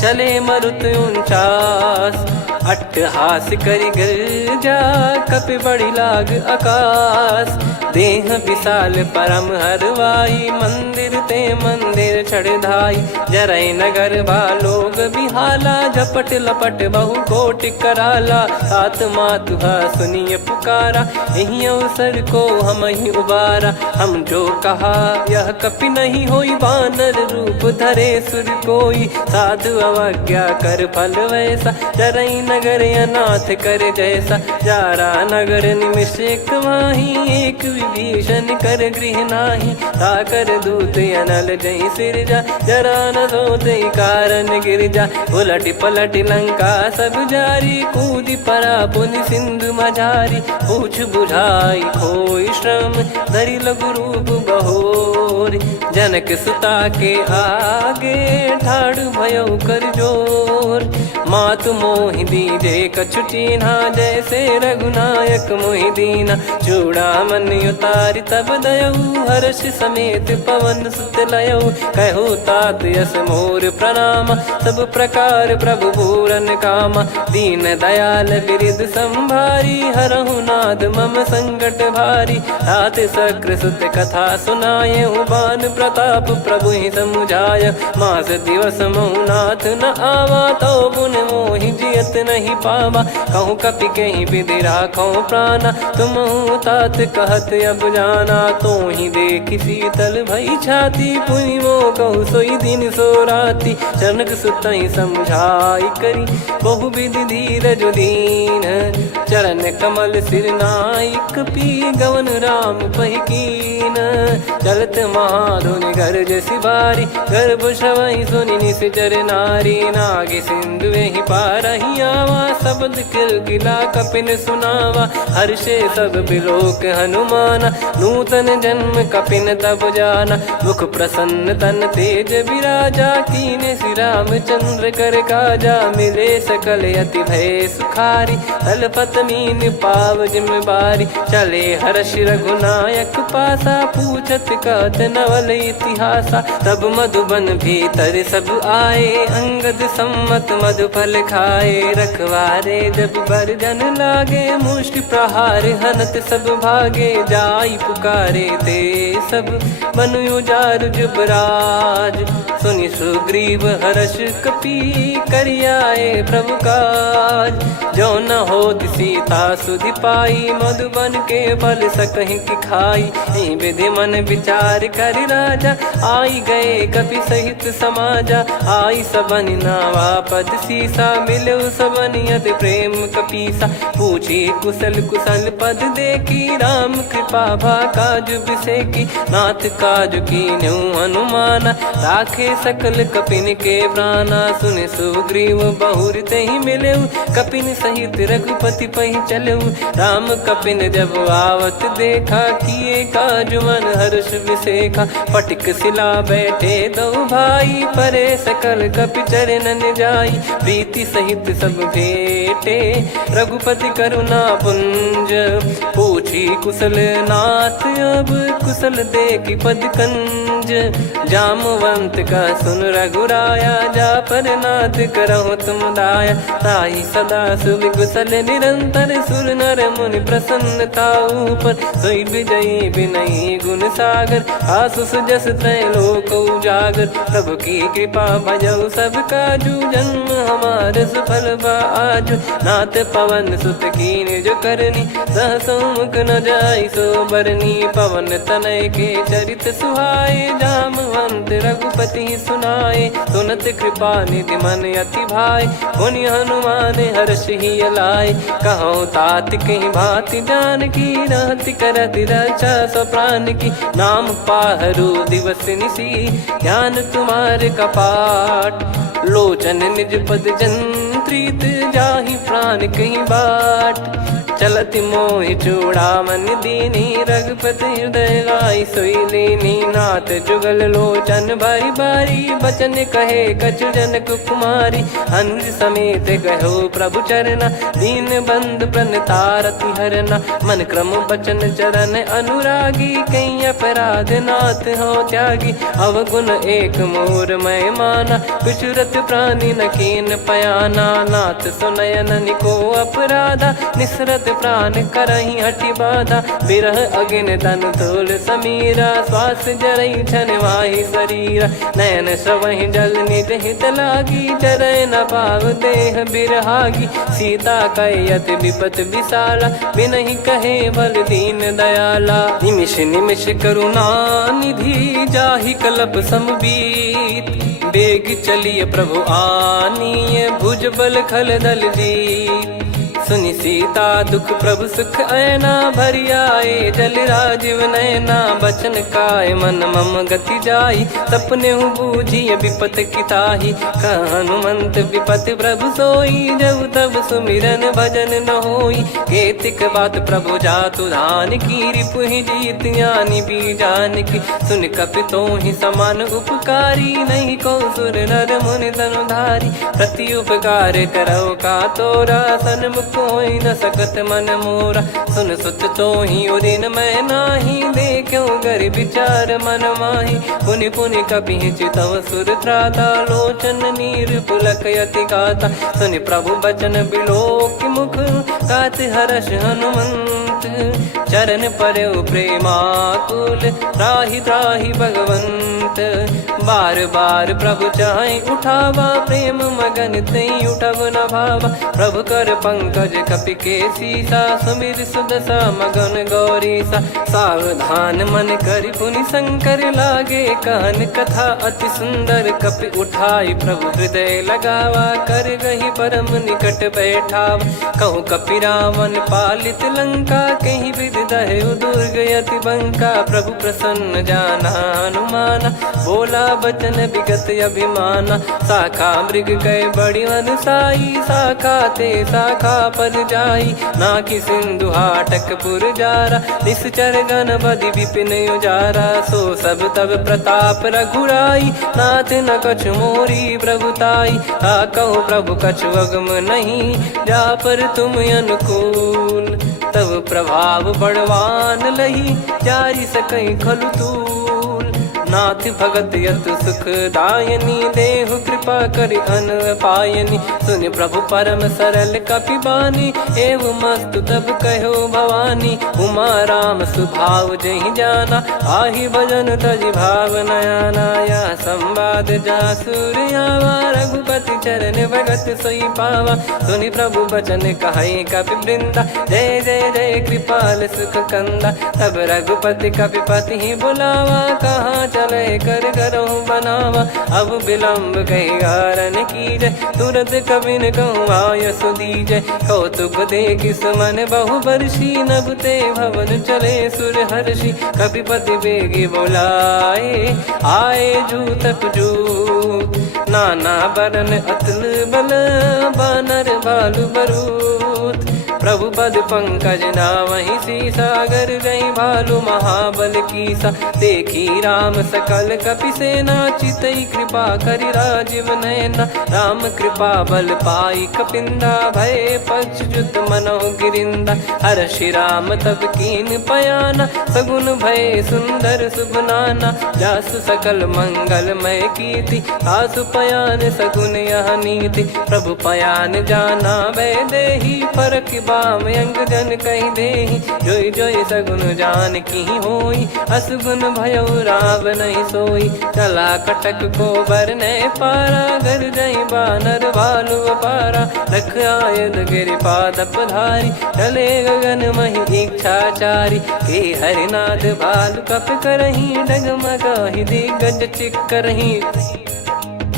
चले मरुत 49 अट्टहास करि गिरजा कपि बड़ी लाग आकाश देह विशाल परम हरवाई मंदिर ते मंदिर चढ़ाई जरई नगर बालोग बिहाला झपट लपट बहु कोट कराला सात मातुहा सुनिय पुकारा यही अवसर को हम ही उबारा हम जो कहा यह कपि नहीं होई बानर रूप धरे सुर कोई साधु अवज्ञा कर फल वैसा जरई नगर अनाथ कर जैसा जारा नगर निमिष एक माही एक विभीषण कर गृह नाही ताकर दूत अनल जय सिरजा जरा न सोते कारण गिरजा उलट पलट लंका सब जारी कूदी परा पुनि सिंधु मझारी पूछ बुझाई खोई श्रम धरि लघु रूप बहोरी जनक सुता के आगे ठाड़ भयो कर जोर मातु मोहि दीजे कछु चीन्हा जैसे रघुनायक मोहि दीना चूड़ामन उतारि तब दयऊ हर्ष समेत पवन सुत लयऊ कहु तात यस मोर प्रणाम सब प्रकार प्रभु पूरन कामा दीन दयाल बिरिद संभारी हरहु नाद मम संकट भारी तात सक्र सुत कथा सुनाये बान प्रताप प्रभु ही समुझाय मास दिवस महु नाथ न आवा तो पुन मोहि जियत नहीं पावा कहूँ कपि कहीं विधि राखो प्राणा तुम तात कहत अब जाना तो ही देख शीतल भई छाती पुनि मो कहु सोई दिन सो राती जनक सुतई समझाई करी बहु विधि धीरज दीन चरण कमल सिर नाइक पी गवन राम पहिकीन चलत महाधुनि गर्ज सिबारी गर्भ श्रवहि सुनि निश्चर नारी नागे सिंधु ही पारही आवा शब्द किलकिला कपिन सुनावा हर्षे सब बिलोक हनुमाना नूतन जन्म कपिन तब जाना मुख प्रसन्न तन तेज विराजा कीने श्री रामचंद्र कर काजा मिले सकल अति भय सुखारी तलपत मीन पाव जिम्मेवारी चले हर्ष रघुनायक पासा पूछत कहत नवल इतिहासा तब मधुबन भीतर सब आए अंगद सम्मत मधुफल खाए रखवारे जब बरजन लागे मुष्टि प्रहार हनत सब भागे जाई पुकारे ते सब मनु उजार जुबराज सुनि सुग्रीव हर्ष कपि करियाए प्रभु काज जो न हो सीता सुधि पाई मधुबन के फल सकहि की खाई विधि मन विचार कर राजा आई गए कपि सहित समाजा आई सबन नावा पद सीसा मिलो सबनियत प्रेम कपीसा पूछी कुशल कुशल पद देखी राम कृपा भा काज बिसेकी नाथ काज की न्यू हनुमाना राखे सकल कपिन के प्राणा सुन सुग्रीव बहुर ते ही मिले कपिन सहित रघुपति पहि चले राम कपिन जब आवत देखा किए काज मन हर्ष विसेखा पटिक सिला बैठे दो भाई परे सकल कपि चरणन जाई प्रीति सहित सब भेटे रघुपति करुणा पुंज पूछी कुशल नाथ अब कुशल देखी पद कंज जामवंत का सुन रघुराया जा पर नाथ करहु तुम दाया ताई सदा सुभि कुशल निरंतर सुर नर मुनि प्रसन्नता ऊपर सोई विजयी विनयी गुण सागर आसु सुजस त्रैलोक उजागर प्रभु की कृपा भजऊ सब काजू जन्म हमार सफल बाजू नाथ पवन सुत कीन जो करनी सहसो मुख न जाई सो बरनी पवन तनय के चरित सुहाए जामवंत रघुपति सुनाए सुनत कृपा निधि मन अति भाई पुनि हनुमान हर्ष ही लाए कहो तात कहीं भांति जान की रहति करति रक्षा सो प्राण की नाम पाहरू दिवस निसी ध्यान तुम्हारे कपाट लोचन निज पद जन प्रीत जाहि प्राण कहीं बाट। चलत मोहि चूड़ामन दीनी रघुपति हृदय लाई सोई लीनी। नाथ जुगल लोचन बारी बारी बचन कहे कछु जनक कुमारी। हंस समेत गहो प्रभु चरना दीन बंद प्रणतारति हरना। मन क्रम बचन चरण अनुरागी कहीं अपराध नाथ हो त्यागी। अवगुण एक मोर मैं माना विचुरत प्राणी न कीन पयाना। नाथ सुनयन निको अपराधा निसरत प्राण करही हटि बाधा। बिरह अगिन तन तोल समीरा श्वास जरई छन वाहि शरीरा। नयन सवहि जल निज हित लागी चरय न पाव देह बिरहागी। सीता कयत विपत विशाला बिनहि कहे बल दीन दयाला। निमिष निमिष करुणा निधि जाहि कलप समबीत। बेग चलिए प्रभु आनीय भुज बल खल दल जीत। सुनि सीता दुख प्रभु सुख ऐना भरि आए जल राजीव नैना। बचन काय मन मम गति जाई सपने बूझी विपत किताही। हनुमंत विपत प्रभु सोई जब तब सुमिरन भजन न होई। केतिक बात प्रभु जातु धान की रिपुहि जीत ज्ञानी बीजान की। सुन कपितो ही समान उपकारी नहीं को सुर नर मुनि तनुधारी। प्रति उपकार करो का तोरा सन्मुख कोई न सकत मन मोरा। सुन सुत तो ही उदिन मैं नाही देखो गर विचार मन माही। पुनि पुनि कपि चितव सुर त्राता लोचन नीर पुलक यति गाता। सुनि प्रभु बचन बिलोक मुख गात हर्ष हनुमंत। चरण परयो प्रेमाकुल त्राहि त्राहि भगवंत। बार बार प्रभु चाहि उठावा प्रेम मगन तई उठब न भावा। प्रभु कर पंकज कपि के सीसा सुमिर सुदशा मगन गौरीसा। सावधान मन करि पुनि शंकर लागे कहन कथा अति सुंदर। कपि उठाई प्रभु हृदय लगावा कर गही परम निकट बैठावा। कहूँ कपि रावण पालित लंका कहीं विधि दहु दुर्ग यति बंका। प्रभु प्रसन्न जाना हनुमाना बोला बचन विगत अभिमाना। शाखा मृग गए बड़ी अनुसाई शाखा ते शाखा पर जाई। ना कि सिंधु हाटक पुर जारा निश्चर गण बदि विपिन उजारा। सो सब तब प्रताप रघुराई नाथ न कछु मोरी प्रभुताई। कहूँ प्रभु कछु अगम नहीं जा पर तुम अनुकूल। तब प्रभाव बड़वान लही जारी सकई खलु तूल। नाथ भगत यत सुख दायनी देहु कृपा करि अन पायनी। सुन प्रभु परम सरल कपि बानी एवं मस्तु तब कहो भवानी। उमा राम सुभाव जहि जाना आहि भजन तजि भाव नयाना। या संवाद जासुर आवा रघुपति चरण भगत सोई पावा। सुनि प्रभु बचन कहै कपि वृंदा जय जय जय कृपाल सुख कंदा। तब रघुपति कपि पति बुलावा कहाँ चले कर करहु बनावा। अब विलम्ब कही कारण कीजय तुरत कबिन कहूँ आयस दीजय। कौतुक देख सुमन बहु बरसी नभ ते भवन चले सुर हर्षि। कपिपति बेगी बोलाए आए जूतक जूत। नाना बरन अतुल बल बानर बालु बरूत। प्रभु पद पंकज नावहि सीसागर गई भालु महाबल कीसा। देखी राम सकल कपि सेना चितई कृपा करि राजीव नयना। राम कृपा बल पाई कपिंदा भय पक्ष जुत मनो गिरिंदा। हर्षि राम तब कीन पयाना सगुन भय सुंदर शुभ नाना। जासु सकल मंगलमय कीर्ति आसु पयान सगुन यह नीति। प्रभु पयान जाना वै देहि फरक बाम अंग जन कहीं देहि। जोई जोई सगुन जान की होई असगुन भयो राव नहीं सोई। चला कटक को बरने पारा घर जई बानर भालु पारा। रख आयद गिरि पाद पधारी चले गगन मही इच्छाचारी। के हरिनाथ भालु कप करही डगमगाहि दिग्गज चिक्करही।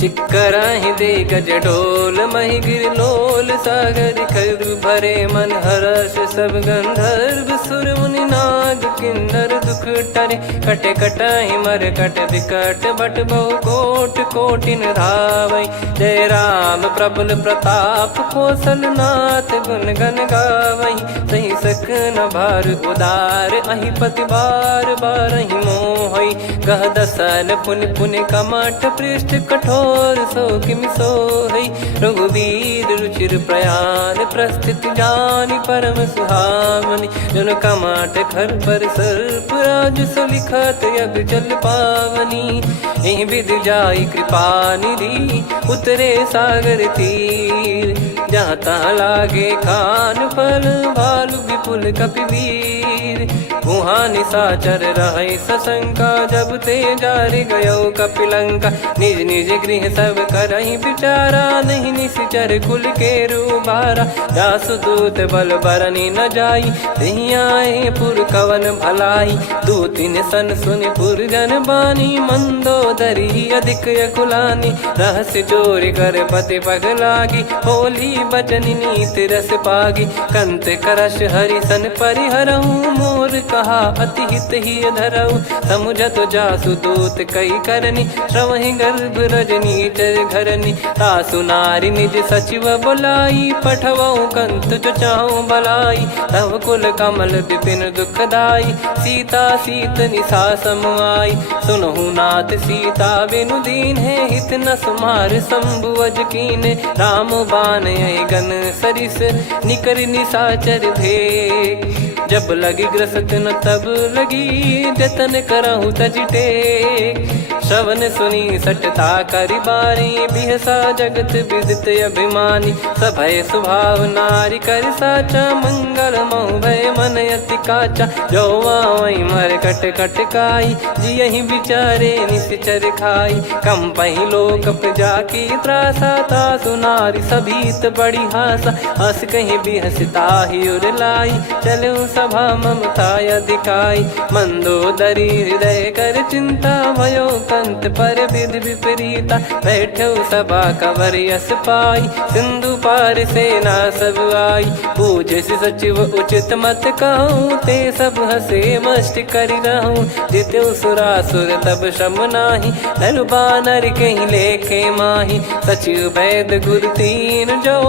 चिक्कराहि दे गज डोल महि गिर लोल सागर खर भरे मन हर्ष सब गंधर्व सुर मुनि नार नाग किन्नर दुख टरे, कटे कटहि मर कट विकट बट बहु कोट कोटिन धावै। जय राम प्रबल प्रताप कौशलनाथ गुण गण गावै। सही सकन भार उदार अहि पति बार बारहि मोहै। गह दसन पुन पुन कमठ पृष्ठ कठोर सो किमि सोहै। रघुवीर रुचिर प्रयाण प्रस्थित जानि परम सुहावनि। जन कमठ खर पर सर्प राज सलिखत यग जल पावनी। एहि विधि जाई कृपा निधि उतरे सागर तीर। जहाँ तहाँ लागे खान फल भालु विपुल कपिवीर। वहाँ निशाचर रहै सशंका जब ते जारि गयो कपिलंका। निज निज गृह सब करहि विचारा नहीं निश्चर कुल के रूबारा। जासु दूत बल बरनि न जाई तेहि आए पुर कवन भलाई। दूतिन सन सुनि पुर जन बानी मंदोदरी अधिक यकुलानी। रहस्य चोरी कर पति पगलागी होली बचन नीति रस पागी। कंत करश हरिसन परिहरहु मोर कहा अति हित ही धरऊ। समुझत जासु दूत कई करनी श्रवहि गर्भ रजनी चर घरनी। तासु नारी निज सचिव बुलाई पठवऊ कंत जो चाहूं बलाई। तव कुल कमल विपिन दुखदाई सीता सीत निशा समाई। सुनहु नाथ सीता बिनु दीन है हित न सुमार शंभु अज कीने। राम बाण गन सरिस निकर निशाचर भेग। जब लगी ग्रसत न तब लगी जतन करहु तज टेक। श्रवण सुनी सटता करि बारी बिहसा जगत विदित अभिमानी। सभय स्वभाव नारी कर साचा मंगल मऊ भय मन अति काचा। जो आवै मर कट कट काई जियहि विचारे निश्चर खाई। कम पहि लोक जाकी त्रासा तासु नारी सभीत बड़ी हासा। हस कहीं बिहसता ही उर लाई चलऊ सभा ममता अधिकाई। मंदोदरी हृदय कर चिंता भयो कंत पर विधि विपरीता। बैठो सभा कवर यस पाई सिंधु पार सेना सब आई। पूज्य सचिव उचित मत कहूँ ते सब हसे मष्ट करि रहूँ। जित्यु सुरासुर तब श्रम नाही नर बानर कहीं लेखे माही। सचिव वैद गुरु तीन जो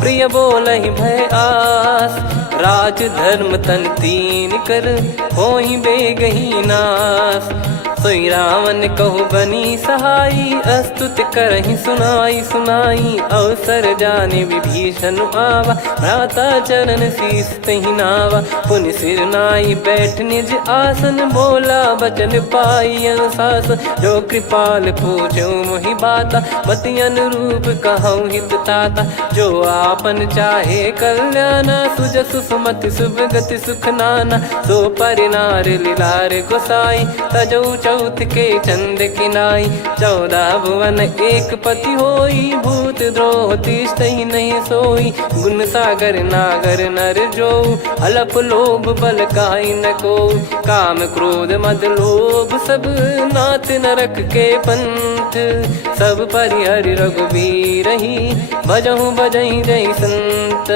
प्रिय बोलहि भय आस। राज धर्म तन तीन कर होई बेगही नास। सोई रावण कहु बनी सहाई अस्तुत करहि सुनाई सुनाई। अवसर जाने विभीषण आवा भ्राता चरण शीस तहि नावा। पुनि सिर नाई बैठ निज आसन बोला बचन पाई अनुशासन। जो कृपाल पूछो मोहि बाता मति अनुरूप कहूँ हित ताता। जो आपन चाहे कल्याणा सुजसु सुमति सुभगति सुख नाना। सो परिनार लीलार गोसाई तजौ चौथ के चंद किनाई। 14 भुवन एक पति होई भूत द्रोह तिष्ठहि नहीं सोई। गुण सागर नागर नर जो अलप लोभ बल काई न को। काम क्रोध मद लोभ सब नाथ नरक के पंथ। सब परिहरि रघुबीर ही भजहु भजहि जय संत।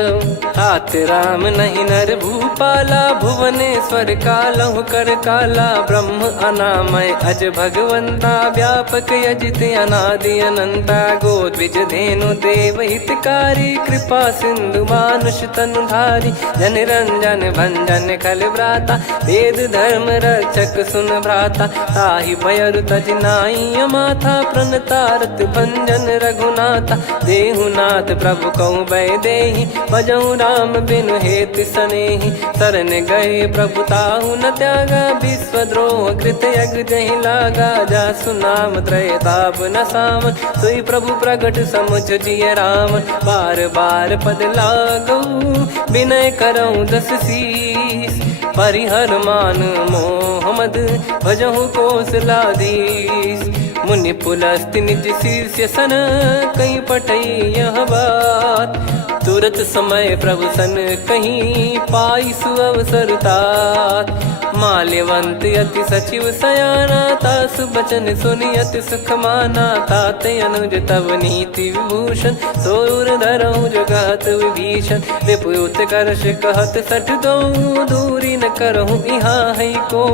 तात राम नहीं नर भूपाला भुवनेश्वर कालहु कर काला। ब्रह्म अनामय अज भगवंता व्यापक यजित अनादि अनंता। गोद्विज धेनु देव हितकारी कृपा सिंधु मानुष तनुधारी। जन रंजन भंजन खल भ्राता वेद धर्म रक्षक सुन भ्राता। ताहि भयरु तज नाई माथा प्रणतारत भंजन रघुनाथा। देहुनाथ प्रभु कहु भय देहि भजहु राम बिनु हेतु सनेहि। शरण गए प्रभु ताहु न त्यागा विश्वद्रोह कृत यज्ञ जहि लागा। जासु नाम त्रय ताप न सावन सोई प्रभु प्रगट समुझ जिय राम। बार बार पद लागऊ विनय करऊँ 10 शीस। परिहर मान मोह मद भजहु कौशलाधीश। मुनि पुलस्त्य निज शिष्य सन कहीं पठई यह बात। तुरत समय प्रभु सन कहीं पाई सुअवसर तात। माल्यवंत अति सचिव सयाना तासु बचन सुनि अति सुख माना। ताते अनुज तव नीति विभूषण सोर धरऊ जगत विभीषण। विपुत करश कहत सठ दो दूरी न करहु यहाँ है को।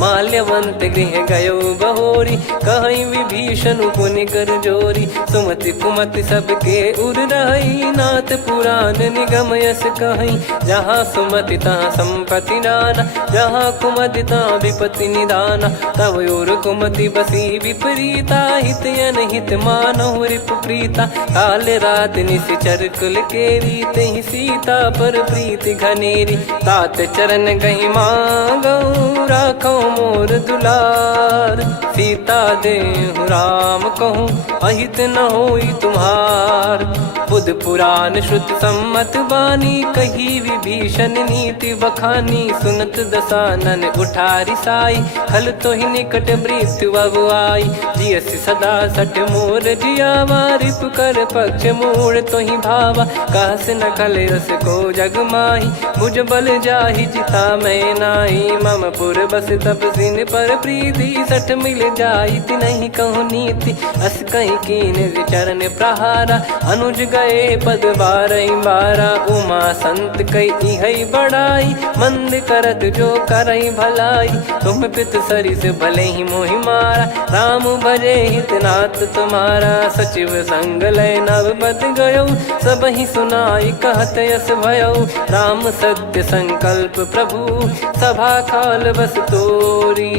माल्यवंत गृह गयो बहोरी, कहीं विभीषण पुनि कर जोरी। सुमति कुमति सबके उर रही, नाथ पुराण निगम यस कहीं। जहाँ सुमति तहाँ संपत्ति नाना, जहाँ कुमति तहाँ विपत्ति निदाना। तब और कुमति बसी विपरीता, हित अनहित मानहु रिपु प्रीता। काल रात निश्चर कुल केरी, तहि सीता पर प्रीति घनेरी। तात चरण गही मांगऊ, राखो मोर दुलार। सीता देहु राम कहूँ, अहित न होई तुम्हार। बुध पुराण श्रुत सम्मत बानी, कही विभीषण नीति बखानी। सुनत दसानन उठारी साई, खल तो ही निकट मृत्यु अब आई। जियसि सदा सठ मोर जियावा, रिप कर पक्ष मूड़ तो ही भावा। कहस न खल रस को जग माही, मुझ बल जाहि जिता मैं नाई। मम पुर बस तपसिन पर प्रीति, सठ मिल जाई नहीं कहूँ नीति। अस कहीं कीन चरण प्रहारा, अनुज गए पद बारई बारा। उमा संत कई है बड़ाई, मंद करत जो करई भलाई। तुम पित सरिस भले ही मोहि मारा, राम भजे हित नाथ तुम्हारा। सचिव संग लय नव बद गयो, सब ही सुनाई कहत यस भयो। राम सत्य संकल्प प्रभु, सभा काल बस तोरी।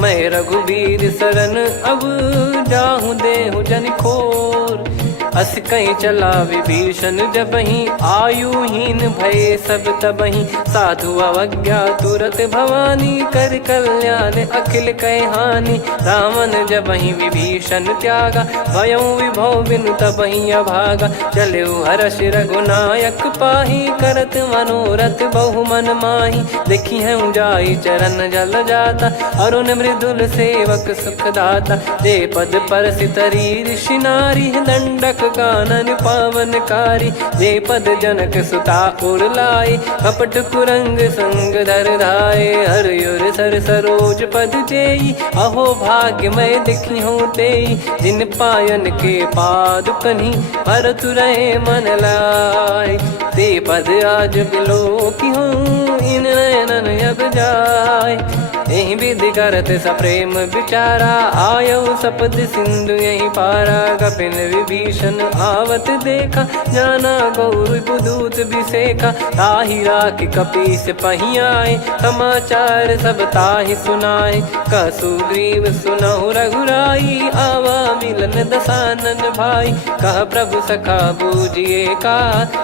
मैं रघुबीर शरण अब, जाहूँ देहु जन खोर। अस कहीं चला विभीषण जबहि, आयुहीन भय सब तबहि। साधु अवज्ञा तुरत भवानी, कर कल्याण अखिल कह हानि। रावण जबहि विभीषण त्यागा, भयउ विभव बिनु तबहि अभागा। चलऊ हर्ष रघुनायक पाही, करत मनोरथ बहु मन माही। देखी है जाई चरण जल जाता, अरुण मृदुल सेवक सुखदाता। जे पद पर सितरी ऋषि नारी, दंडक कानन पावनकारी। जे पद जनक सुता उर लाए, कपट कुरंग संग धर धाये। हरियुर सर सरोज पद जेई, अहो भाग्य मैं दिखी हूँ तेई। जिन पायन के पाद कन्ही, भरत रहे मन लाए। ते पद आज बिलो की हूँ, इन नयनन अब जाय। यही विधि करत सप्रेम विचारा, आयऊ सपद सिंधु यही पारा। कपिन विभीषण आवत देखा, जाना गौर बुदूत बिसेखा। ताहि राख कपीस पही आए, समाचार सब ताहि सुनाए। कह सुग्रीव सुनहु रघुराई, आवा मिलन दसानन भाई। कह प्रभु सखा बूझिए का,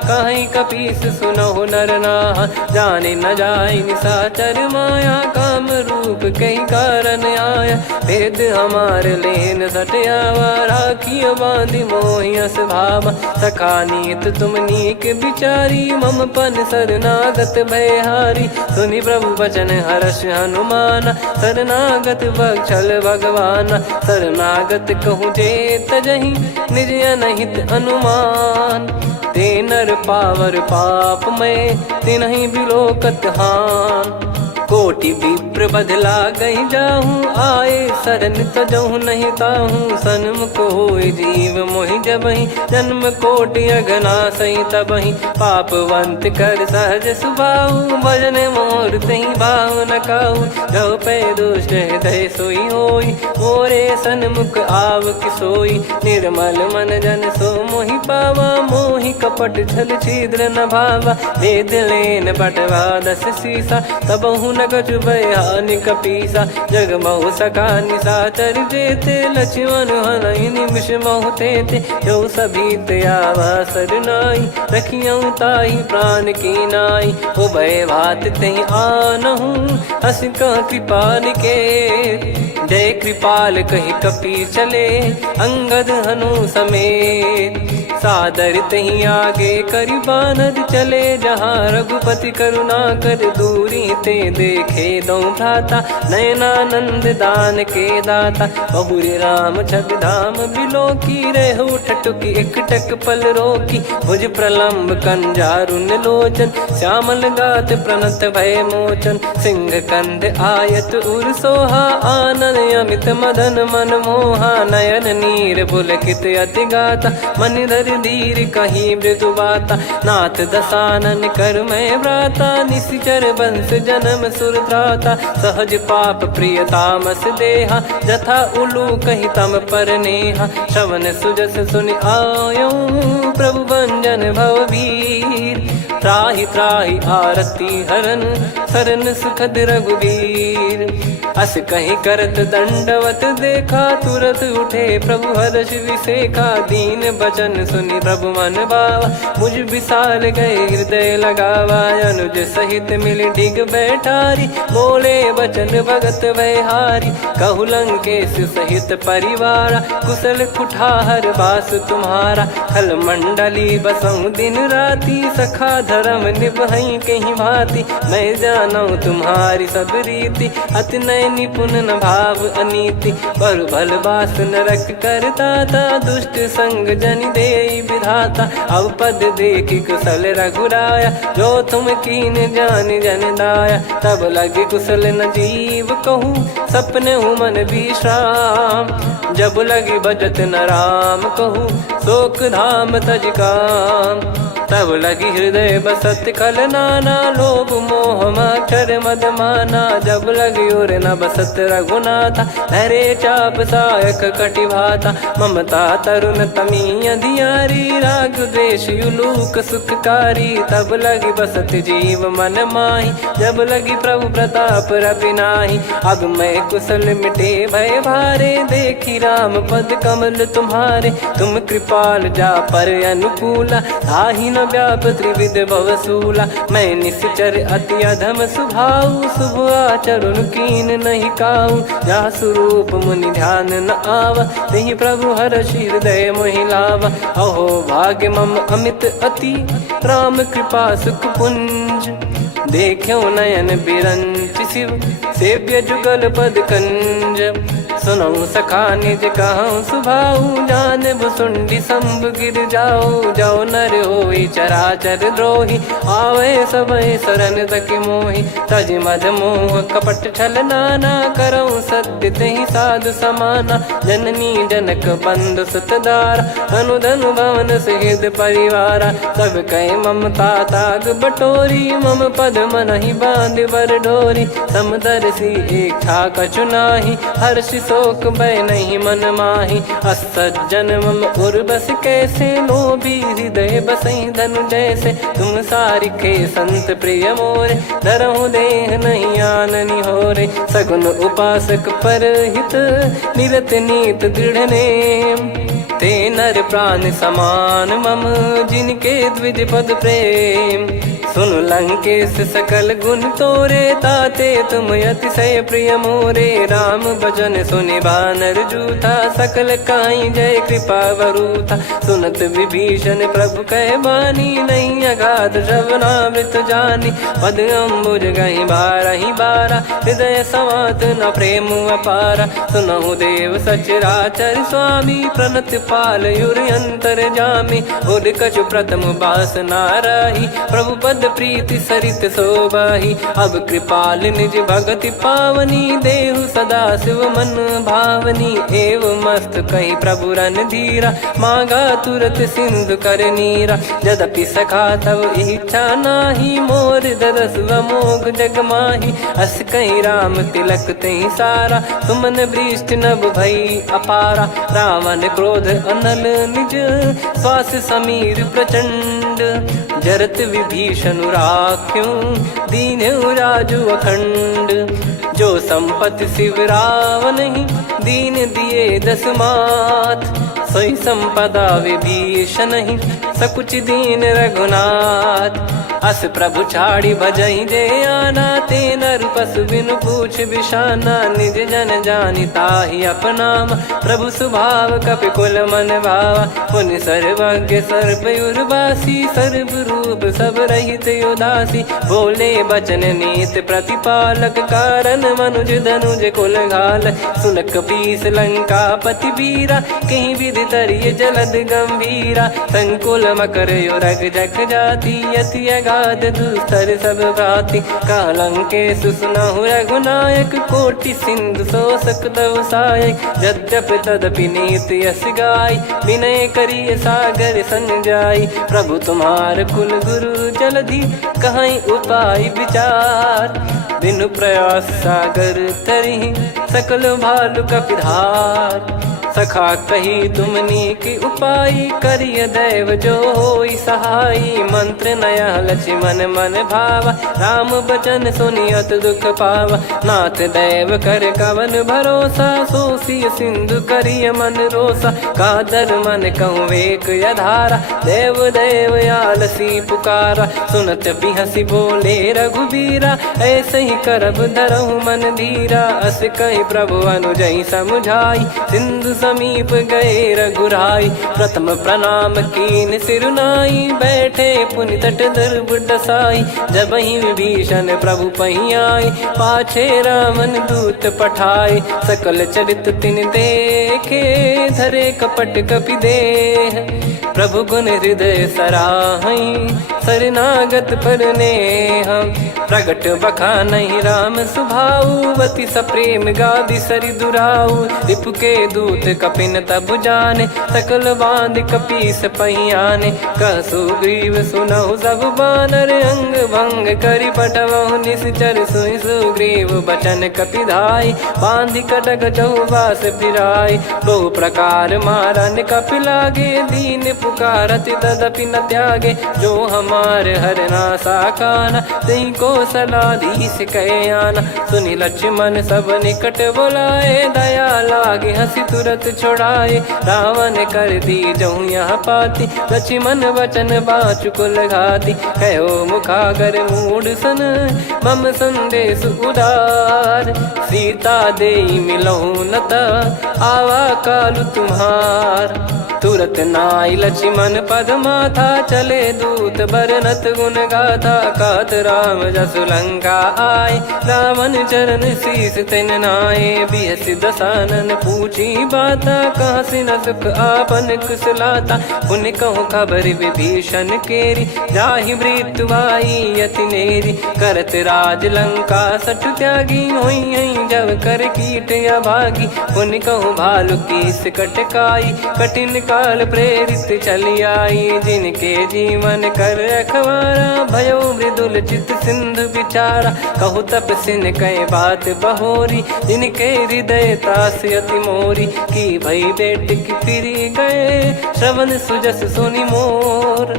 कहीं कपीस सुनहु नर नाहा। जाने न जाय निशाचर माया, काम रूप कई कारण आया। भेद हमार लेन सटयावा, राखियो बांधि मोहियस भावा। सखा नीत तुम नीक बिचारी, मम पन शरणागत भयहारी। सुनि प्रभु वचन हर्ष हनुमाना, शरणागत बक्षल भगवाना। शरणागत कहूँ जे तजहि, निज अनहित अनुमान। ते नर पावर पाप में, तिन्हि बिलोकत हान। कोटि विप्र बदला गई जाहूँ, आए शरण तजहु नहीं ताहूँ। सन्मुख होय जीव मोहि जबहि, जन्म कोटि अगना सही तबहि। पापवंत कर सहज सुभाऊ, भजन मोर तहि भाव न काहू। जो पै दुष्ट हृदय सोई होई, मोरे सन्मुख आव किसोई। निर्मल मन जन सो मोहि पावा, मोहि कपट छल छिद्र न भावा। वेद लेन बटवा दस सीसा, तबहु न कछु भयानि कपीसा। जग महु सखा निशाचर जेते, लक्ष्मण हनहि निमिष महु तेते। जो सभी त्यावा सरनाई, रखियऊ ताहि प्राण की नाई। उभय भात तहि आनहु, हस कह कृपाल के। जय कृपाल कहि कपी चले, अंगद हनु समेत। सादर तही आगे करि बानर चले, जहाँ रघुपति करुणा कर दूरी ते देखे दो भ्राता। नयनानंद दान के दाता, बहुरी राम छग धाम बिलो की। रेहु ठटुकी एकटक पल रोकी, भुज प्रलम्ब कंजारुन लोचन। श्यामल गात प्रणत भय मोचन, सिंह कंध आयत उर सोहा। आनन अमित मदन मन मोहा, नयन नीर पुलकित अति गाता। मनिधर कर धीर कहीं मृदु बाता, नाथ दसानन कर मैं व्राता, निशिचर बंस जन्म सुर त्राता, सहज पाप प्रिय तामस देहा, जथा उलू कही तम पर नेहा, श्रवण सुजस सुनि आयो प्रभु भंजन भववीर, त्राहि त्राहि आरती हरन सरन सुखद रघुवीर, अस कहीं करत दंडवत देखा, तुरत उठे प्रभु हर्ष विसेखा, दीन बचन सुनि प्रभु मन भावा, मुझ विशाल गए हृदय लगावा, अनुज सहित मिल डिग बैठारी, बोले बचन भगत वैहारी, कहु लंकेश सहित परिवारा, कुशल कुठार बास तुम्हारा, खल मंडली बसऊं दिन राती, सखा धर्म निभई कहीं भांति, मैं जानू तुम्हारी सब रीति, अति नय निपुण न भाव अनीति, पर भल बास नरक करता था, दुष्ट संग जन दे विधाता, अब पद देखी कुशल रघुराया, जो तुम कीन जान जन दाया, तब लगे कुशल न जीव कहूँ, सपने हूँ मन विश्राम, जब लगी बजत न राम कहूँ, शोक धाम तज काम, तब लगी हृदय बसत खल नाना, लोभ मोह मक्षर मद माना, जब लगी और न बसत रघुनाथा, धरे चाप सायक कटि भाता, ममता तरुण तमी अधियारी, राग द्वेष युलूक सुखकारी, तब लगी बसत जीव मन माही, जब लगी प्रभु प्रताप रवि नाही, अब मैं कुशल मिटे भय भारे, देखी राम पद कमल तुम्हारे, तुम कृपाल जा पर अनुकूला, ताहि न व्याप त्रिविध भवसूला, मैं निश्चर अति अधम सुभाऊ, शुभ आचरण कीन नहीं काऊ, जा स्वरूप मुनि ध्यान न आवा, तेहि प्रभु हर्ष हृदय मोहि लावा, अहो भाग्य मम अमित अति, राम कृपा सुख पुंज, देखो नयन बिरंच शिव, सेव्य जुगल पद कंज, सुनऊ सखा निज कहूँ सुभाऊ, जान भुसुंडी संभ गिर जाओ, जाओ नर होई चराचर द्रोही, आवे सबय शरण तक मोहि, तज मद मोह कपट छल नाना, करऊँ सत्य तेहि साधु समाना, जननी जनक बंधु सुतदारा, अनु धनु भवन सहित परिवारा, सब कहे ममता ताग बटोरी, मम पद मनहि बांध बर डोरी, समदर्शी इच्छा कछु नाही, हर्ष शोक भय नहीं मन माही, असज्जन मम उर्वश कैसे, लोभी हृदय बसई धनु जैसे, तुम सारिखे संत प्रिय मोरे, धरहु देह नहीं आननि होरे, सगुन उपासक पर हित, निरत नीत दृढ़ नेम, ते नर प्राण समान मम, जिनके द्विज पद प्रेम, सुन लंकेश सकल गुण तोरे, ताते तुम अतिशय प्रिय मोरे, राम भजन सुनि बानर जूथा, सकल काई जय कृपा वरूथा, सुनत विभीषण प्रभु कह बानी, नहीं अगाध श्रवणामृत जानी, पद अम्बुज गहि बारहि बारा, हृदय समात न प्रेम अपारा, सुनहु देव सचराचर स्वामी, प्रणत पाल युर अंतर जामी, उद कछु प्रथम बास नाराही, प्रभु पद प्रीति सरित शोभाही, अब कृपाल निज भगति पावनी, देहु सदा शिव मन भावनी, एव मस्त कही प्रभु रन धीरा, मांगा तुरत सिंधु कर नीरा, यद्यपि सखा तब इच्छा नाही, मोर दरस अमोघ जग माही, अस कहीं राम तिलक तहि सारा, सुमन वृष्ट नभ भई अपारा, रावण क्रोध अनल निज, श्वास समीर प्रचंड, जरत विभीषण राख्यों, दीन्हु राजु अखंड, जो संपत्ति शिव रावण ही, दीन दिए दस मात, सोई संपदा विभीषण ही, सकुच दीन रघुनाथ, अस प्रभु छाड़ी भजई जे आना, ते नर पशु बिनु पूछ बिशाना, निज जन जानि ताहि अपनाम, प्रभु स्वभाव कपि कुल मन भावा, मुनि सर्वज्ञ सर्वयुर्वासी, सर्व रूप सब रहित उदासी, बोले बचन नीत प्रतिपालक, कारण मनुज धनुज कुल घाल, सुन कपीस लंका पति वीरा, कहीं विधि तरिय जलद गंभीरा, संकुल मकर युरग जख जाति, यति गाद दुस्तर सब भांति कालंके सुसुनाहु रघुनायक कोटि सिंधु शोषक तव सहायक यद्यपि तदपि नीत यस गाय विनय करिय सागर सन जाई प्रभु तुम्हार कुल गुरु जलधि कहीं उपाय विचार बिनु प्रयास सागर तरिहि सकल भालु कपिधार सखा कही तुमनी की उपाय करिय दैव जो होई सहाई मंत्र नया लक्ष्मण मन भावा राम बचन सुनियत दुख पावा नाथ दैव कर कवन भरोसा सोसिय सिंधु करिय मन रोसा कादर मन कहूँ वेक यधारा देव देव आलसी पुकारा सुनत बिहसी बोले रघुबीरा ऐसे ही करब धरहु मन धीरा अस कही प्रभु अनुजई समुझाई सिंधु समीप गए रघुराई प्रथम प्रणाम कीन सिरुनाई बैठे पुनि तट दर्भ डसाई जब ही विभीषण प्रभु पही आए पाछे रामन दूत पठाए सकल चरित तिन देखे धरे कपट कपि देह प्रभु गुण हृदय सराहई शरणागत पर नेह प्रगट बखानहि राम सुभाऊ वति सप्रेम गादि सरि दुराऊ रिपु के दूत कपिन तब जाने सकल बांध कपीस पहियाने कह सुग्रीव सुनहु सब बानर अंग भंग करि पटवहु निश्चर सुनि सुग्रीव बचन कपिधाई बांधि कटक चहुबास फिराई बहु प्रकार मारन कपि लागे दीन पुकारति तदपि न त्यागे जो हमार हरना साकाना तही को सलाधीश कहे आना सुनि लक्ष्मण सब निकट बुलाए दया लागे हंसी तुरत छोड़ाए रावण कर दी जहूँ यहाँ पाती लक्ष्मण वचन बाचु कुल घाती कहो मुखागर मूड सन मम संदेश उदार सीता देई मिलहु नता आवा कालु तुम्हार तुरत नाई लक्ष्मण पद माथा चले दूत बरनत गुण गाथा कात राम जसु लंका आए रावण चरण शीस तिन नाये बिहसि दसानन पूछी बाता कहाँ से न सुख आपन कुशलाता पुन कहूँ खबर विभीषण केरी जाहि मृत्यु आई यति नेरी करत राज लंका सठ त्यागी होई जब कर कीट अभागी पुन कहूँ भालु कीस कटकाई कठिन काल प्रेरित चली आई जिनके जीवन कर रखवारा भयो मृदुल चित सिंधु विचारा कहु तप सिन कई बात बहोरी जिनके हृदय तास अति मोरी की भई बेट की फिरी गए श्रवण सुजस सुनि मोर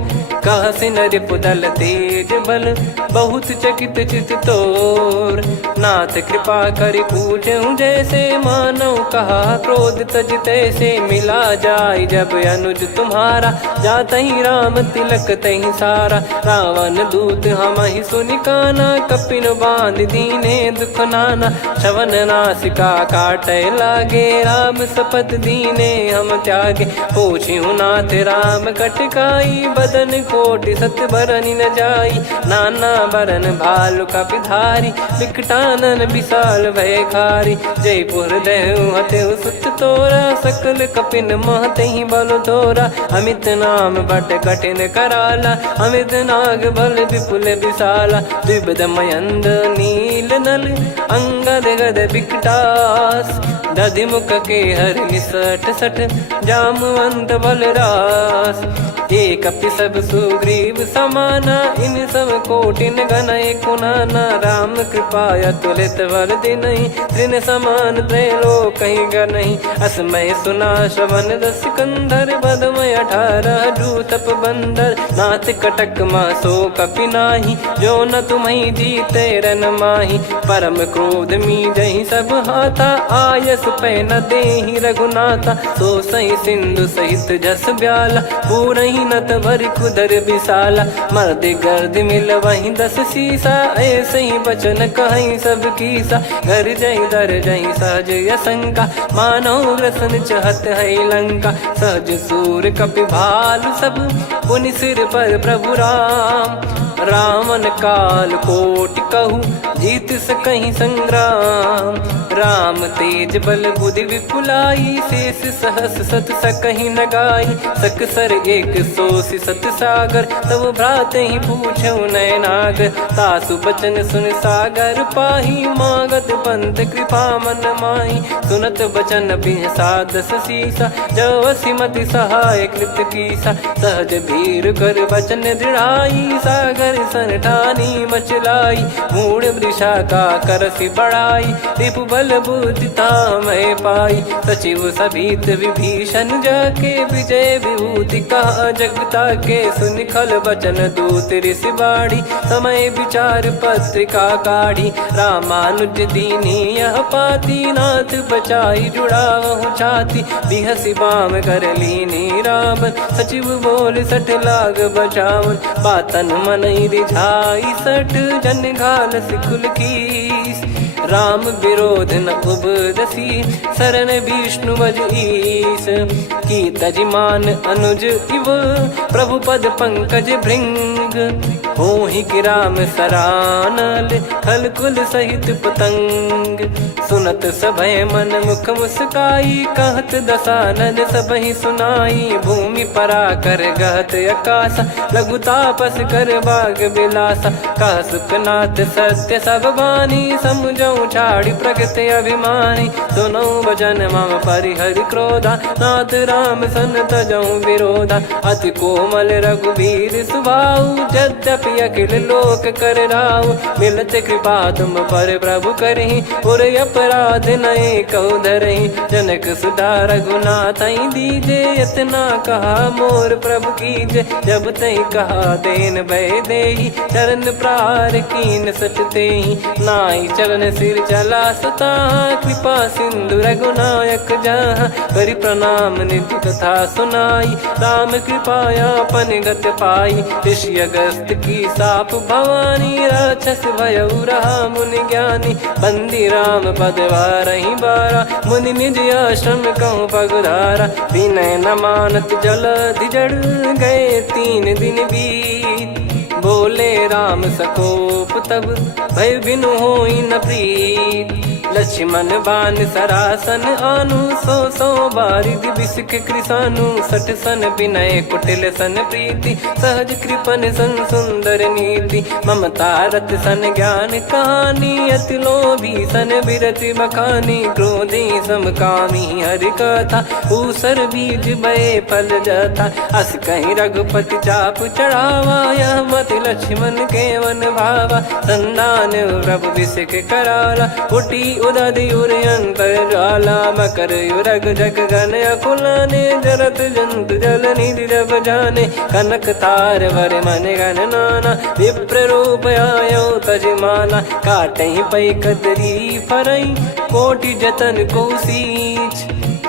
कह सिन रिपुदल तेज बल बहुत चकित चित तोर नाथ कृपा करि पूछूं जैसे मानव कहा क्रोध तज तैसे मिला जाय जब अनुज तुम्हारा जात ही राम तिलक तही सारा रावण दूत हम ही सुनि काना कपिन बांध दीने दुख नाना श्रवण नासिका काटे लागे राम सपत दीने हम त्यागे पूछ्यू नाथ राम कटकाई बदन कोटि सत बरनि न जाई नाना बरन भालु कपिधारी विकटानन विशाल भय खारी जयपुर देहु हतेउ सुत तोरा सकल कपिन महतहि बल तोरा अमित नाम बट कठिन कराला अमित नाग बल विपुल विशाला द्विपद मयंद नील नल अंगद गद विकटास दधि मुख के हर निसठ सठ जामवंत बलरास एक अपि सब सुग्रीव समाना इन सब कोटिन गनय कुनाना राम कृपा अतुलित बल दिनहि त्रिन समान त्रैलोक कहीं गनहि असमय सुना श्रवण दस कंधर बदमय 18 जूतप बंदर नाथ कटक मासो कपि नाही जो न तुम्हि जीते रन माही परम क्रोध मी जहि सब हाथा आयस पै न देहि रघुनाथा सो सही सिंधु सहित जस ब्याला पूरहि नत भरि कुदर विशाला मर्द गर्द मिल वहीं 10 सीसा ऐसे ही बचन कहीं सब कीसा घर जहि दर जहि सहज यसंका मानव रसन चहत है लंका सहज सूर कपि भालु सब पुनि सिर पर प्रभु राम रावण काल कोटि कहु जीत सकहीं संग्राम। राम तेज बल बुद्धि विपुलाई, शेष सहस सत सकहीं न गाई। सकसर एक सोसी सत सागर, तब भ्रात ही पूछो नयनागर। तासु बचन सुन सागर पाही, मागत पंथ कृपा मन माही। सुनत बचन बिहसादस सीसा, जव सिमति सहाय कृत कीसा। सहज भीर कर बचन दृढ़ाई, सागर सन ठानी मचलाई। मूढ़ वृषा का करसि बढ़ाई, रिपु बल बुद्धि तामय पाई। सचिव सभीत विभीषण जाके, विजय विभूति कहा जगता के। सुनि खल बचन दूत ऋषि बाड़ी, समय विचार पत्रिका काढ़ी। रामानुज दीनी यह पाती, नाथ बचाई जुड़ावहु छाती। बिहसि बाम कर लीनी रावण, सचिव बोल सठ लाग बचावन। बातन मनई रिझाई सठ, जन घाल सिकुल कीस। राम विरोध न उपदसी, शरण विष्णु बज ईस। की तजिमान अनुज इव, प्रभु पद पंकज भृंग। होहि कि राम सरानल, खल कुल सहित पतंग। सुनत सभय मन मुख मुस्काई, कहत दसानन सबहि सुनाई। भूमि परा कर गहत आकाशा, लघु तापस कर बाग बिलासा। कह सुखनाथ सत्य सब बानी, समुझौ छाड़ी प्रगति अभिमानी। सुनो भजन मम परिहरि क्रोधा, नाथ राम सन तजौ विरोधा। अति कोमल रघुवीर सुभाऊ, यद्यपि अखिल लोक कर राऊ। मिलत कृपा तुम पर प्रभु करहि, पुर अपराध नए कौ धरहि। जनक सुधा रघुनाथ दीजे, इतना कहा मोर प्रभु कीजे। जब तई कहा देन भय देहि, चरण प्रार कीन सट तेहि। नाई चरण सिर चला सता, कृपा सिंधु रघुनायक जहाँ। करि प्रणाम निधि कथा सुनाई, राम कृपाया पन गत पाई। ऋषि अगस्त की साप भवानी, राक्षस भयउ रहा मुनि ज्ञानी। बंदी राम पद वारहि बारा, मुनि निज आश्रम कहूँ पगुधारा। विनय न मानत जलधि जड़, गए 3 दिन बीत। बोले राम सकोप तब, भय बिनु होई न प्रीत। लक्ष्मण बान सरासन आनु, 100 बारिधि बिसक कृसानु। 60 सन विनय कुटिल सन प्रीति, सहज कृपन सन सुंदर नीति। ममता रत सन ज्ञान कहानी, अति लोभी सन बिरति बखानी। क्रोधी समकामी हरि कथा, ऊसर बीज बये फल जथा। अस कहीं रघुपति चाप चढ़ावा, यह मत लक्ष्मण के वन भावा। संदान प्रभु बिसक कराला, उठी उदधि उर अंतर ज्वाला। मकर युरग जग गण अकुलाने, जरत जंतु जल निधि जब जाने। कनक तार वर मन गण नाना, विप्र रूप आयो तजमाना। काटहि पै कदरी फरई, कोटि जतन को सींच।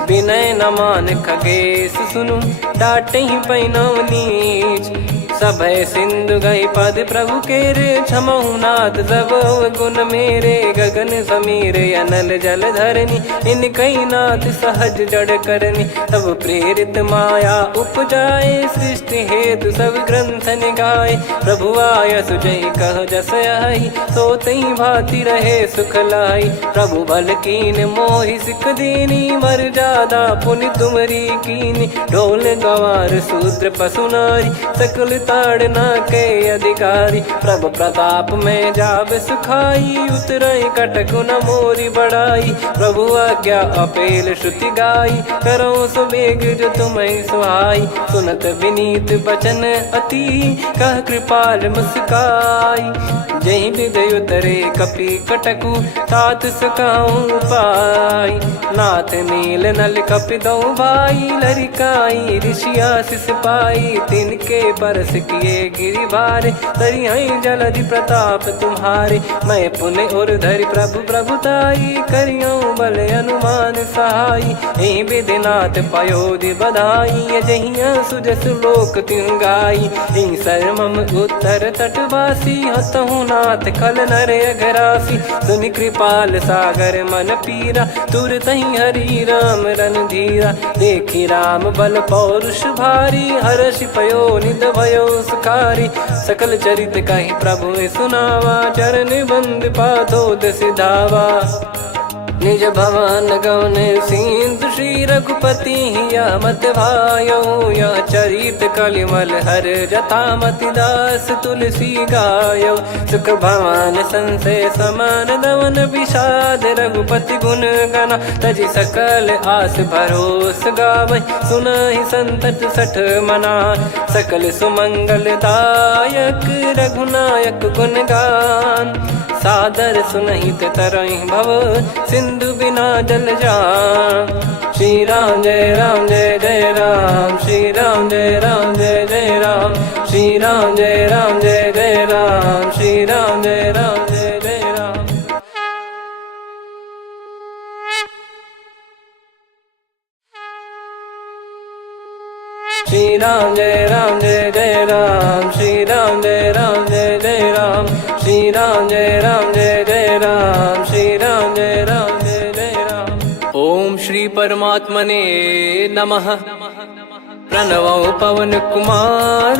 विनय न मान खगेश सुनु, डांटहि पै नव नीच। सभय सिंधु गई पद प्रभु केरे, क्षमहु नाथ सब गुण मेरे। गगन समीरे अनल जल धरनी, इन कई नाथ सहज जड़ करनी। तब प्रेरित माया उपजाए, सृष्टि हेतु सब ग्रंथ निगाए। प्रभु आय सुजई कह जस आई, सोतई भांति रहे सुख लाई। प्रभु बल कीन मोहि सिख दीनी, मर्यादा पुनि तुमरी कीनी। ढोल गवार शूद्र पशु नारी, सकल ताड़ना के अधिकारी। प्रभु प्रताप में जाब सुखाई, उतरई कटक न मोरी बढ़ाई। प्रभु आज्ञा अपेल श्रुति गाई, करो सुबेग जो तुम्हें सुहाई। सुनत विनीत बचन अति, कह कृपाल मुस्काई। जहि हृदय उतरे कपि कटकु, तात सकाऊं पाई। नाथ नील नल कपि दो भाई, लरिकाई ऋषि आशीष पाई। तिनके परस किए गिरि भारे, तरिहै जलधि प्रताप तुम्हारे। मैं पुन और धरि प्रभु प्रभुताई, करियौ बल अनुमान सहाई। एहि विधिनाथ पयोधि बधाई, जहिया सुजस लोक तिहुँ गाई। एहि सरमम उत्तर तटवासी, हतहु रघुनाथ खल नर अघरासी, सुनि कृपाल सागर मन पीरा, तुरतहि हरि राम रणधीरा। देखि राम बल पौरुष भारी, हर्षि पयो निध भयो सुखारी। सकल चरित कहि प्रभु सुनावा, चरण बंद पादोद सिधावा। निज भवन गौन सिंधु श्री रघुपति हिया मत भायो, यह चरित कलिमल हर जथा मति दास तुलसी गायो। सुख भवन संशय समान दवन विषाद, रघुपति गुण गना तजि सकल आस भरोस गावै। सुनहि संतत सठ मना, सकल सुमंगल दायक रघुनायक गुण गान। सादर सुनहित तरहि भव, सिंधु बिना जल जान। श्री राम जय जय राम, श्री राम जय जय राम, श्री राम जय जय राम, श्री राम जय जय राम। श्री राम जय जय राम, श्री राम जय जय राम, श्री राम जय जय राम, श्री राम जय जय राम। ओम श्री परमात्मने नमः। प्रणवो पवन कुमार,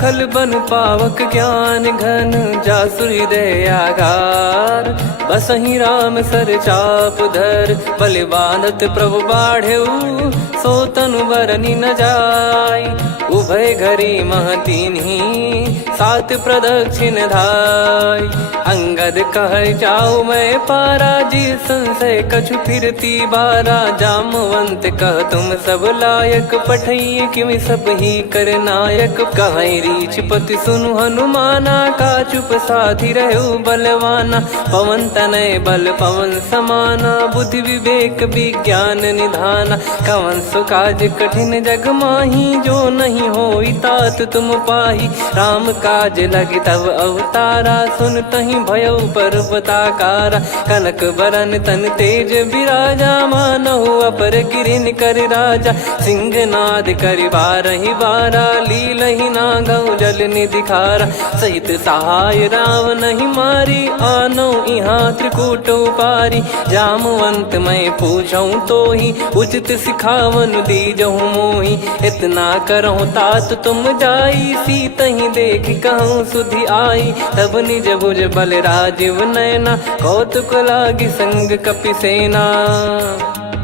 खल बन पावक ज्ञान घन, जासु हृदय आगार। बसहि राम सर चाप धर, बलि बांधत प्रभु बाढ़ऊ, सो तनु बरनि न जाय। उभय घरी महतीन्ही, सात प्रदक्षिण धाय। अंगद कह जाऊ मैं पारा, जी संशय कछु फिरती बारा। जामवंत कह तुम सब लायक, पठई किमि सब ही कर नायक। कहै रीछ पति सुनु हनुमाना, का चुप साधि रहु बलवाना। पवन तनय बल पवन समाना, बुद्धि विवेक विज्ञान निधाना। कवन सो काज कठिन जग माही, जो नहीं होई तात तुम पाही। राम काज लगी तब अवतारा, सुन तहि भयउ पर्वताकारा। कनक बरन तन तेज बिराजा, मानहु अपर गिरिन कर राजा। सिंहनाद करि बारहि बारा, लीलहि नागौ जल निधि खारा। सहित सहाय राम नहीं मारी, आनो इहाँ त्रिकूट उपारी। जामवंत मैं पूछऊँ तोहि, उचित सिखावन दीजहु मोहि। इतना करहु तात तुम जाई, सीतहि देख कहूँ सुधि आई। तब निज भुज बल राजीव नयना, कौतुक लागी संग कपिसेना।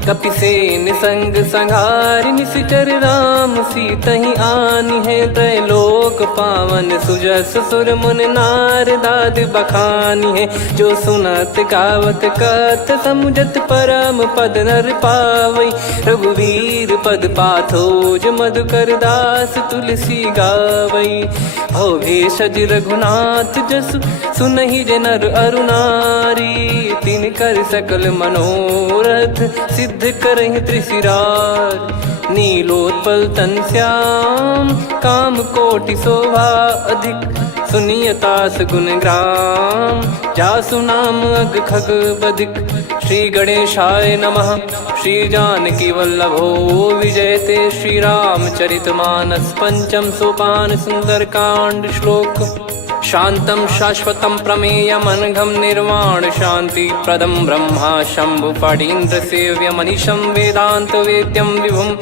कपिसेन संग संघारि निशिचर राम, सीतहि आनि है त्रैलोक पावन। सुजस सुर मुन नार दाद बखानी है, जो सुनत गावत कथ समुझत परम पद नर पावै। रघुवीर पद पाथोज मधुकर दास तुलसी गावै। भव भेषज रघुनाथ जसु, सुनहि जे नर अरु नारी। तिन कर सकल मनोरथ, सिद्ध करहि त्रिशिरार। नीलोत्पल तन श्याम, काम कोटि शोभा अधिक। सुनियतास गुण ग्राम, जासु नाम अग खग बधिक। श्री गणेशाय नमः। श्री जानकी वल्लभो विजयते, श्री रामचरित मानस पंचम सोपान सुंदरकांड श्लोक। शांतं शाश्वतं प्रमेयमनघं निर्वाण शांति प्रदं ब्रह्मा शंभु फणीन्द्र सेव्य मनीषं वेदांत वेद्यं विभुं।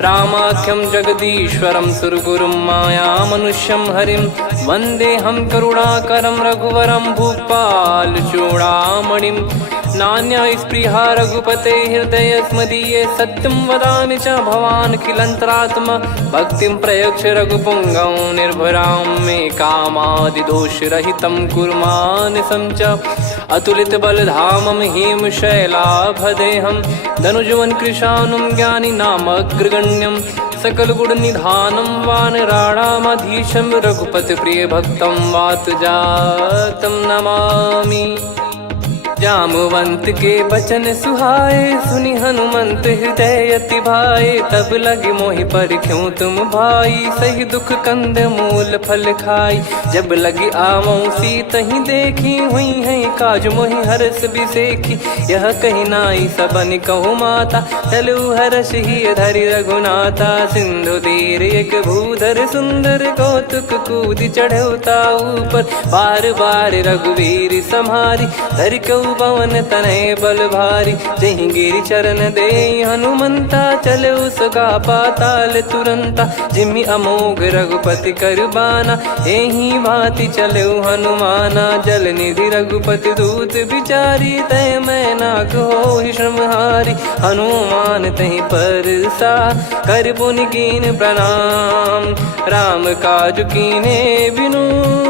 रामाख्यं जगदीश्वरं सुरगुरुं माया मनुष्यं हरिं। वन्देऽहं करुणाकरं रघुवरं भूपाल चूडामणिं। नान्या स्पृहा रघुपते हृदय स्मदीये, सत्यं वदामि च भवान् खिलन्तरात्मा। भक्तिं प्रयच्छ रघुपुङ्गं निर्भरां मे कामादिदोषरहितं कुर्मानसं च। अतुलित बलधामं हेमशैलाभदेहं, धनुजवन कृशानुं ज्ञानिनामग्रगण्यं। सकल गुण निधानं वानराणामधीशं, रघुपति प्रिय भक्तं वातजातं नमामि। जामवंत के बचन सुहाए, सुनि हनुमंत हृदय अति भाए। तब लगे मोहि पर क्यों तुम भाई, सही दुख कंद मूल फल खाई। जब लगी आवऊं सीत ही देखी, हुई है काज मोहि हरस बिसेखी। यह कही नाई सबन कहु माता, चलू हरष ही धरि रघुनाथा। सिंधु तीर एक भूधर सुंदर, कौतुक कूद चढ़ौता ऊपर। बार बार रघुवीर सम्हारी, धरि कहु पवन तनय बल भारी। जहि गिरि चरण दे हनुमंता, चलो सगा पाताल तुरंता। जिमि अमोघ रघुपति कर बाना, एहि भांति चलो हनुमाना। जल निधि रघुपति दूत बिचारी, तय मैं नाग होहि श्रमहारी। हनुमान तहि परसा, कर पुनि कीन प्रणाम। राम काज कीने बिनु,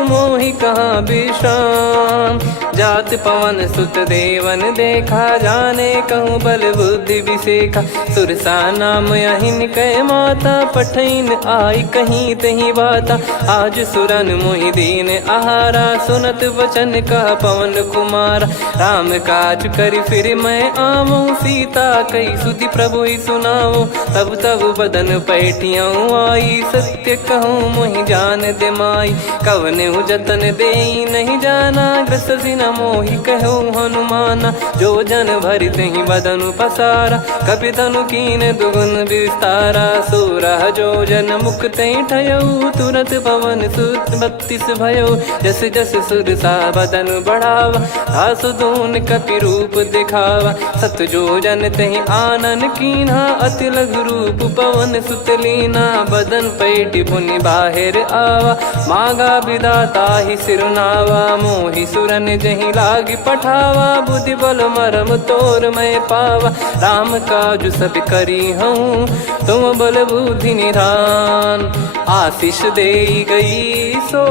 मोहि कहाँ विश्राम। जात पवन सुत देवन देखा, जाने कहूँ बल बुद्धि विसेखा। सुरसा नाम अहिन कै माता, पठैन आई कहीं तहीं बाता। आज सुरन मोहि दीन आहारा, सुनत वचन कह पवन कुमारा। राम काज करि फिर मैं आवऊं, सीता कई सुधि प्रभु ही सुनाओ। तब तब बदन पैठियाँ आई, सत्य कहूँ मोहि जान दे माई। कवने जतन देई नहीं जाना, ग्रसि न मोहि कहूँ हनुमाना। जो जन भरि तहि बदनु पसारा, कपि तनु कीन दुगुन विस्तारा। सोरह जो जन मुख तहि ठयऊ, तुरत पवन सुत 32 भयऊ। जस जस सुरसा बदन बढ़ावा, आसु दून कपि रूप दिखावा। सत जो जन तहि आनन कीन्हा, अति लघु रूप पवन सुत लीना। बदन पैठि पुनि बाहिर आवा, मांगा विधाता ही सिरुनावा। मोहि सुरन जहि लागी पठावा, बुद्धि बल मरम तोर मैं पावा। राम काज सब करी हूँ, तुम बल बुद्धि निधान। आशीष देई गई सो,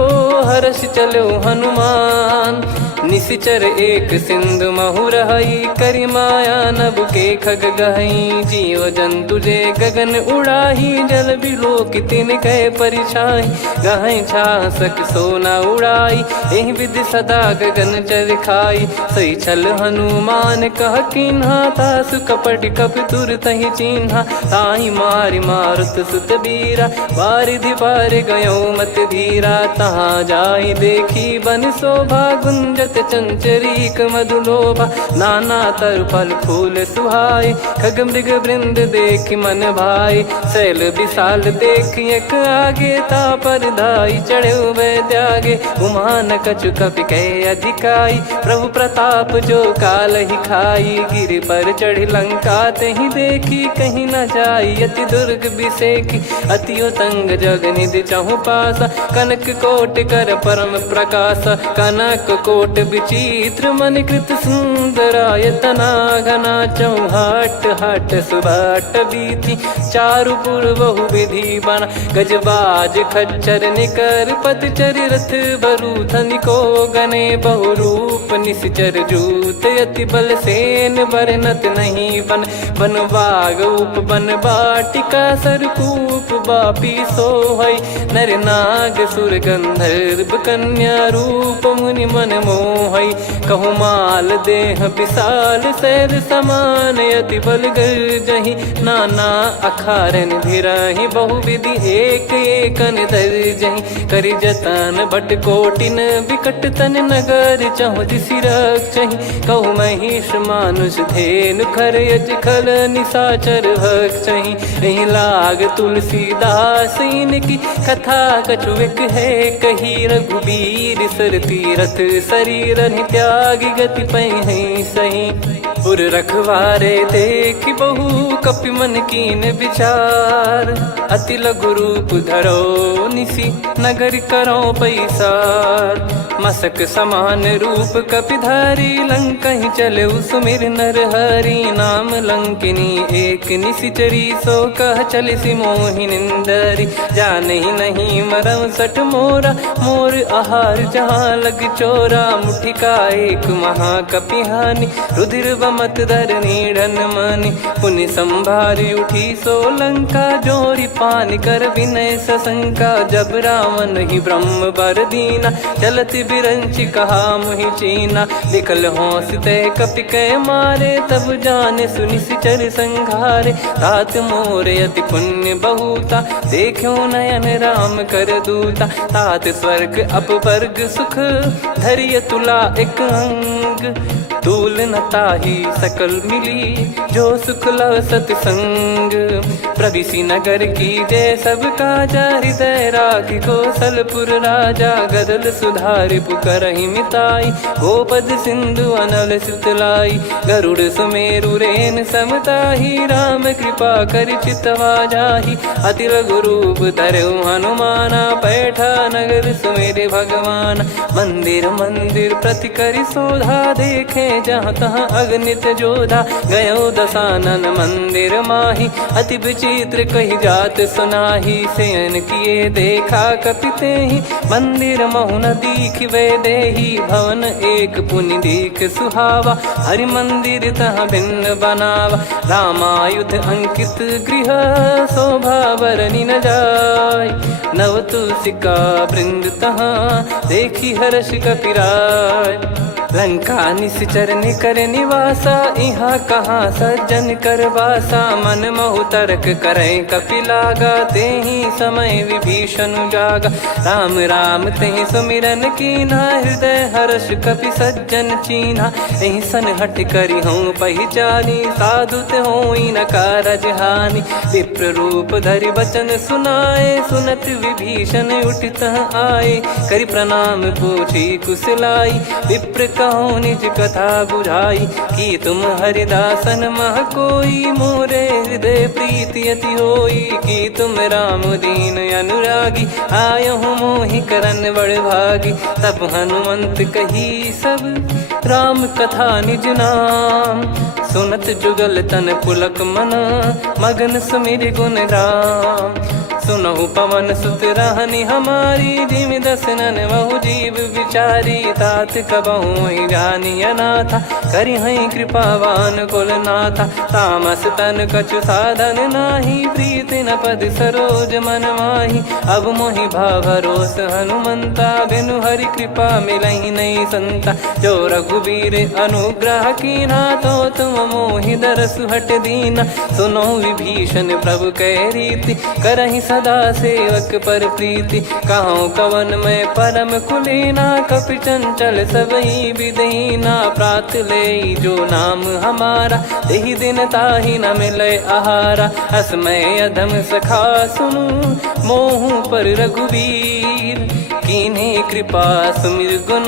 हर्ष चलो हनुमान। निशिचर एक सिंधु महु रहई, करि माया नभ के खग गहई। जीव जंतु जे गगन उड़ाही, जल बिलोक तिन कह परिछाई। गहई छासक सोना उड़ाई, एहि विधि सदा गगन चर खाई। सही छल हनुमान कह कीन्हा, तासु कपट कपि तुर तहि चिन्हा। ताहि मारि मारुत सुत बीरा, बारिधि पार गयो मत धीरा। तहाँ जाई देखी बन शोभा, गुंजत चंचरीक मधुलोभा। नाना तरु फल फूल सुहाए, खग मृग वृंद देख मन भाई। शैल विशाल देख एक आगे, तापर धाई चढ़े वै त्यागे। उमान कछु कपि कह अधिकाई, प्रभु प्रताप जो काल ही खाई। गिर पर चढ़ी लंका तहि देखी, कहीं न जाई अति दुर्ग बिसेखी। अति उतंग जग निधि चहु पासा, कनक कोट कर परम प्रकाशा। कनक कोट विचित्र मन कृत सुंदरायतना। घना चौहाट हाट सुबाट बीथी, चारु पुर बहु विधि बना। गजबाज खच्चर निकर पतचर, रथ बरु धनिको गने। बहु रूप निश्चर जूत, अति बल सेन बरनत नहीं बन। बन बाग उप बन बाटिका, सरकूप बापी सोहई। नर नाग सुर गंधर्व कन्या, रूप मुनि मन मोहई। कहु माल देह विशाल, शैल समान अति बल गर्जहि। नाना अखारन भिराहि, बहु विधि एक एकन दर्जहि। करि जतन भट कोटिन, विकट तन नगर चहु दिसि रक्षहि। कहु महिष मानुष धेनु, खर यज खल निशाचर भक्षहि। एहि लाग तुलसीदास इनकी, कथा कछु एक है कही। रघुबीर सर तीरथ शरीर, त्यागी गति पै सही। पुर रखवारे देख बहु, कपि मन कीन विचार। अति लघु रूप धरो निसी, नगर करो पैसार। मसक समान रूप कपि धारी, लंकहि चले सुमिर नर हरि। नाम लंकिनी एक निशिचरी, सो कह चलिसि मोहि निंदरी। जानहि नहीं मरम सठ मोरा, मोर आहार जहाँ लग चोरा। मुठिका एक महाकपि हानि, रुधिर बमत धरनी ढन मनि पुनि संभारी उठी सोलंका जोरी पानी कर विनय सशंका जब रावण ही ब्रह्म बर दीना चलत बिरंची कहा मुहि चीना निकल होंस ते कपि कै मारे तब जाने सुनि सिचर संघारे तात मोरे अति पुण्य बहुता देखो नयन राम कर दूता तात स्वर्ग अपवर्ग सुख धरिय तुला एक अंग तूल न ताही सकल मिली जो सुख लव सतसंग प्रविसी नगर की जय सब काजा हृदय राखी कौशलपुर राजा गदल सुधारि पुकरहि मिताई गोपद सिंधु अनल सितलाई गरुड़ सुमेरु रेन समताही राम कृपा कर चितवा जाही अति लघु रूप धरऊ हनुमाना बैठा नगर सुमेरे भगवान मंदिर मंदिर प्रति करि शोधा देखे जहाँ तहाँ अगणित जोधा गयो दशानन मंदिर माही अति विचित्र कही जात सुनाही सेन किए देखा कपिते ही मंदिर महु न दीख वे देही भवन एक पुनि दीख सुहावा हरि मंदिर तहाँ भिन्न बनावा रामायुध अंकित गृह शोभा बरनी न जाय नव तुलसी का वृंद तहाँ देखी हर्ष कपिराय लंका निश्चर निकर निवासा यहाँ कहाँ सज्जन कर वासा मन महु तर्क करे कपिलागा ते ही समय विभीषण जागा राम राम ते सुमिरन कीना हृदय हर्ष कपि सज्जन चीन्हा यही सन हट करी हूँ पहचानी साधु ते होई न कारज हानि विप्र रूप धरि वचन सुनाए सुनत विभीषण उठित आए करि प्रणाम पूछी कुशलाई विप्र कहो निज कथा बुझाई कि तुम हरिदासन मह कोई मोरे हृदय प्रीति अति होई कि तुम राम दीन अनुरागी आयहु मोहि करन बड़ भागी तब हनुमंत कही सब राम कथा निज नाम सुनत जुगल तन पुलक मन मगन सुमिर गुण राम सुनहु पवन सुत रहनी हमारी जिमि दसनन बहु जीव विचारी तात कबहु ही जानी अनाथा करि हई कृपावान कुल नाथा तामस तन कछु साधन नाही प्रीति न पद सरोज मन माही अब मोहि भाव भरोस हनुमंता बिनु हरि कृपा मिलहि नहीं संता जो रघुबीर अनुग्रह कीना तो तुम मोहि दरस हट दीना सुनो विभीषण प्रभु कह रीति करहि सदा सेवक पर प्रीति कहूँ कवन में परम कुलीना कपि चंचल सबही विदहीना प्रात ले जो नाम हमारा तेहि दिन ताहि न मिले आहारा असमय अधम सखा सुनु मोहु पर रघुवीर कीन्हे कृपा सुमिर गुण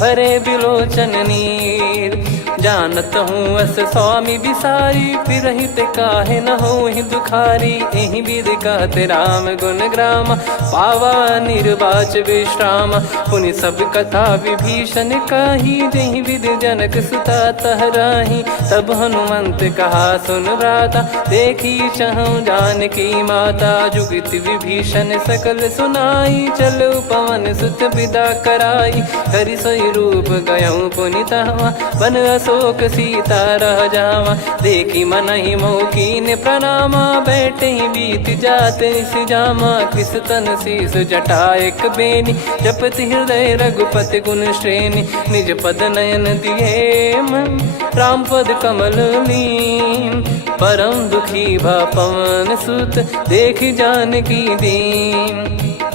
भरे बिलोचन नीर जानत हूँ अस स्वामी बिसारी फिर हित काहे न हो ही दुखारी एहि विध कहते राम गुण ग्राम पावा निर्वाच विश्राम पुनि सब कथा विभीषण काही जहि विध जनक सुता तहराही तब हनुमंत कहा सुन भ्राता देखी चहु जानकी माता जुगित विभीषण सकल सुनाई चलो पवन सुत विदा कराई करि सोई रूप गयऊँ पुनि तहवा बन अशोक सीता रह जावा देखी मन ही मौकीन प्रणामा बैठे ही बीत जाते जामा कृष तन शीस जटा एक बेनी जपति हृदय रघुपति गुण श्रेणी निज पद नयन दिए मन राम पद कमल लीन परम दुखी भा पवन सुत देखी जानकी दीन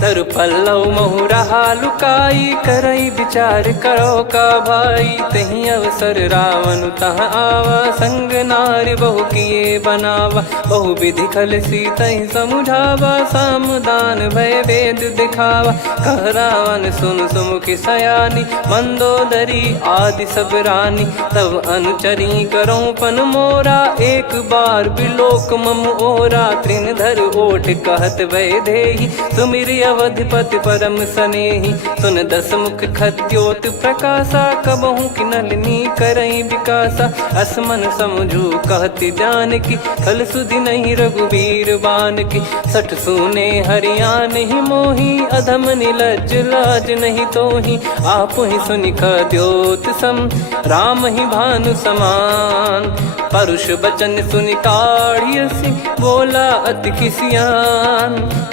तरु पल्लव महु रहा लुकाई करई विचार करो का भाई तही अवसर रावण तह आवा संग नारी बहु किए बनावा बहु विधि खल सीतहि समुझावा सामदान भय वेद दिखावा कह रावण सुन सुमुखी सयानी मंदोदरी आदि सब रानी तब अनुचरी करो पन मोरा एक बार बिलोक मम ओरा तृण धर ओट कहत वै देहि सुमिर अवधिपति परम सनेही। सुन दस मुख खद्योत प्रकाशा, कबहू की नलिनी करई विकासा। असमन समझू कहती जान की, खल सुधि नहीं रघुवीर बान की। सठ सूने हरियाण ही मोही, अधम निलज लाज नहीं तोही। आप ही सुनि खद्योत सम, राम ही भानु समान। परुष बचन सुनि काढ़ियसि, बोला अति किसियान।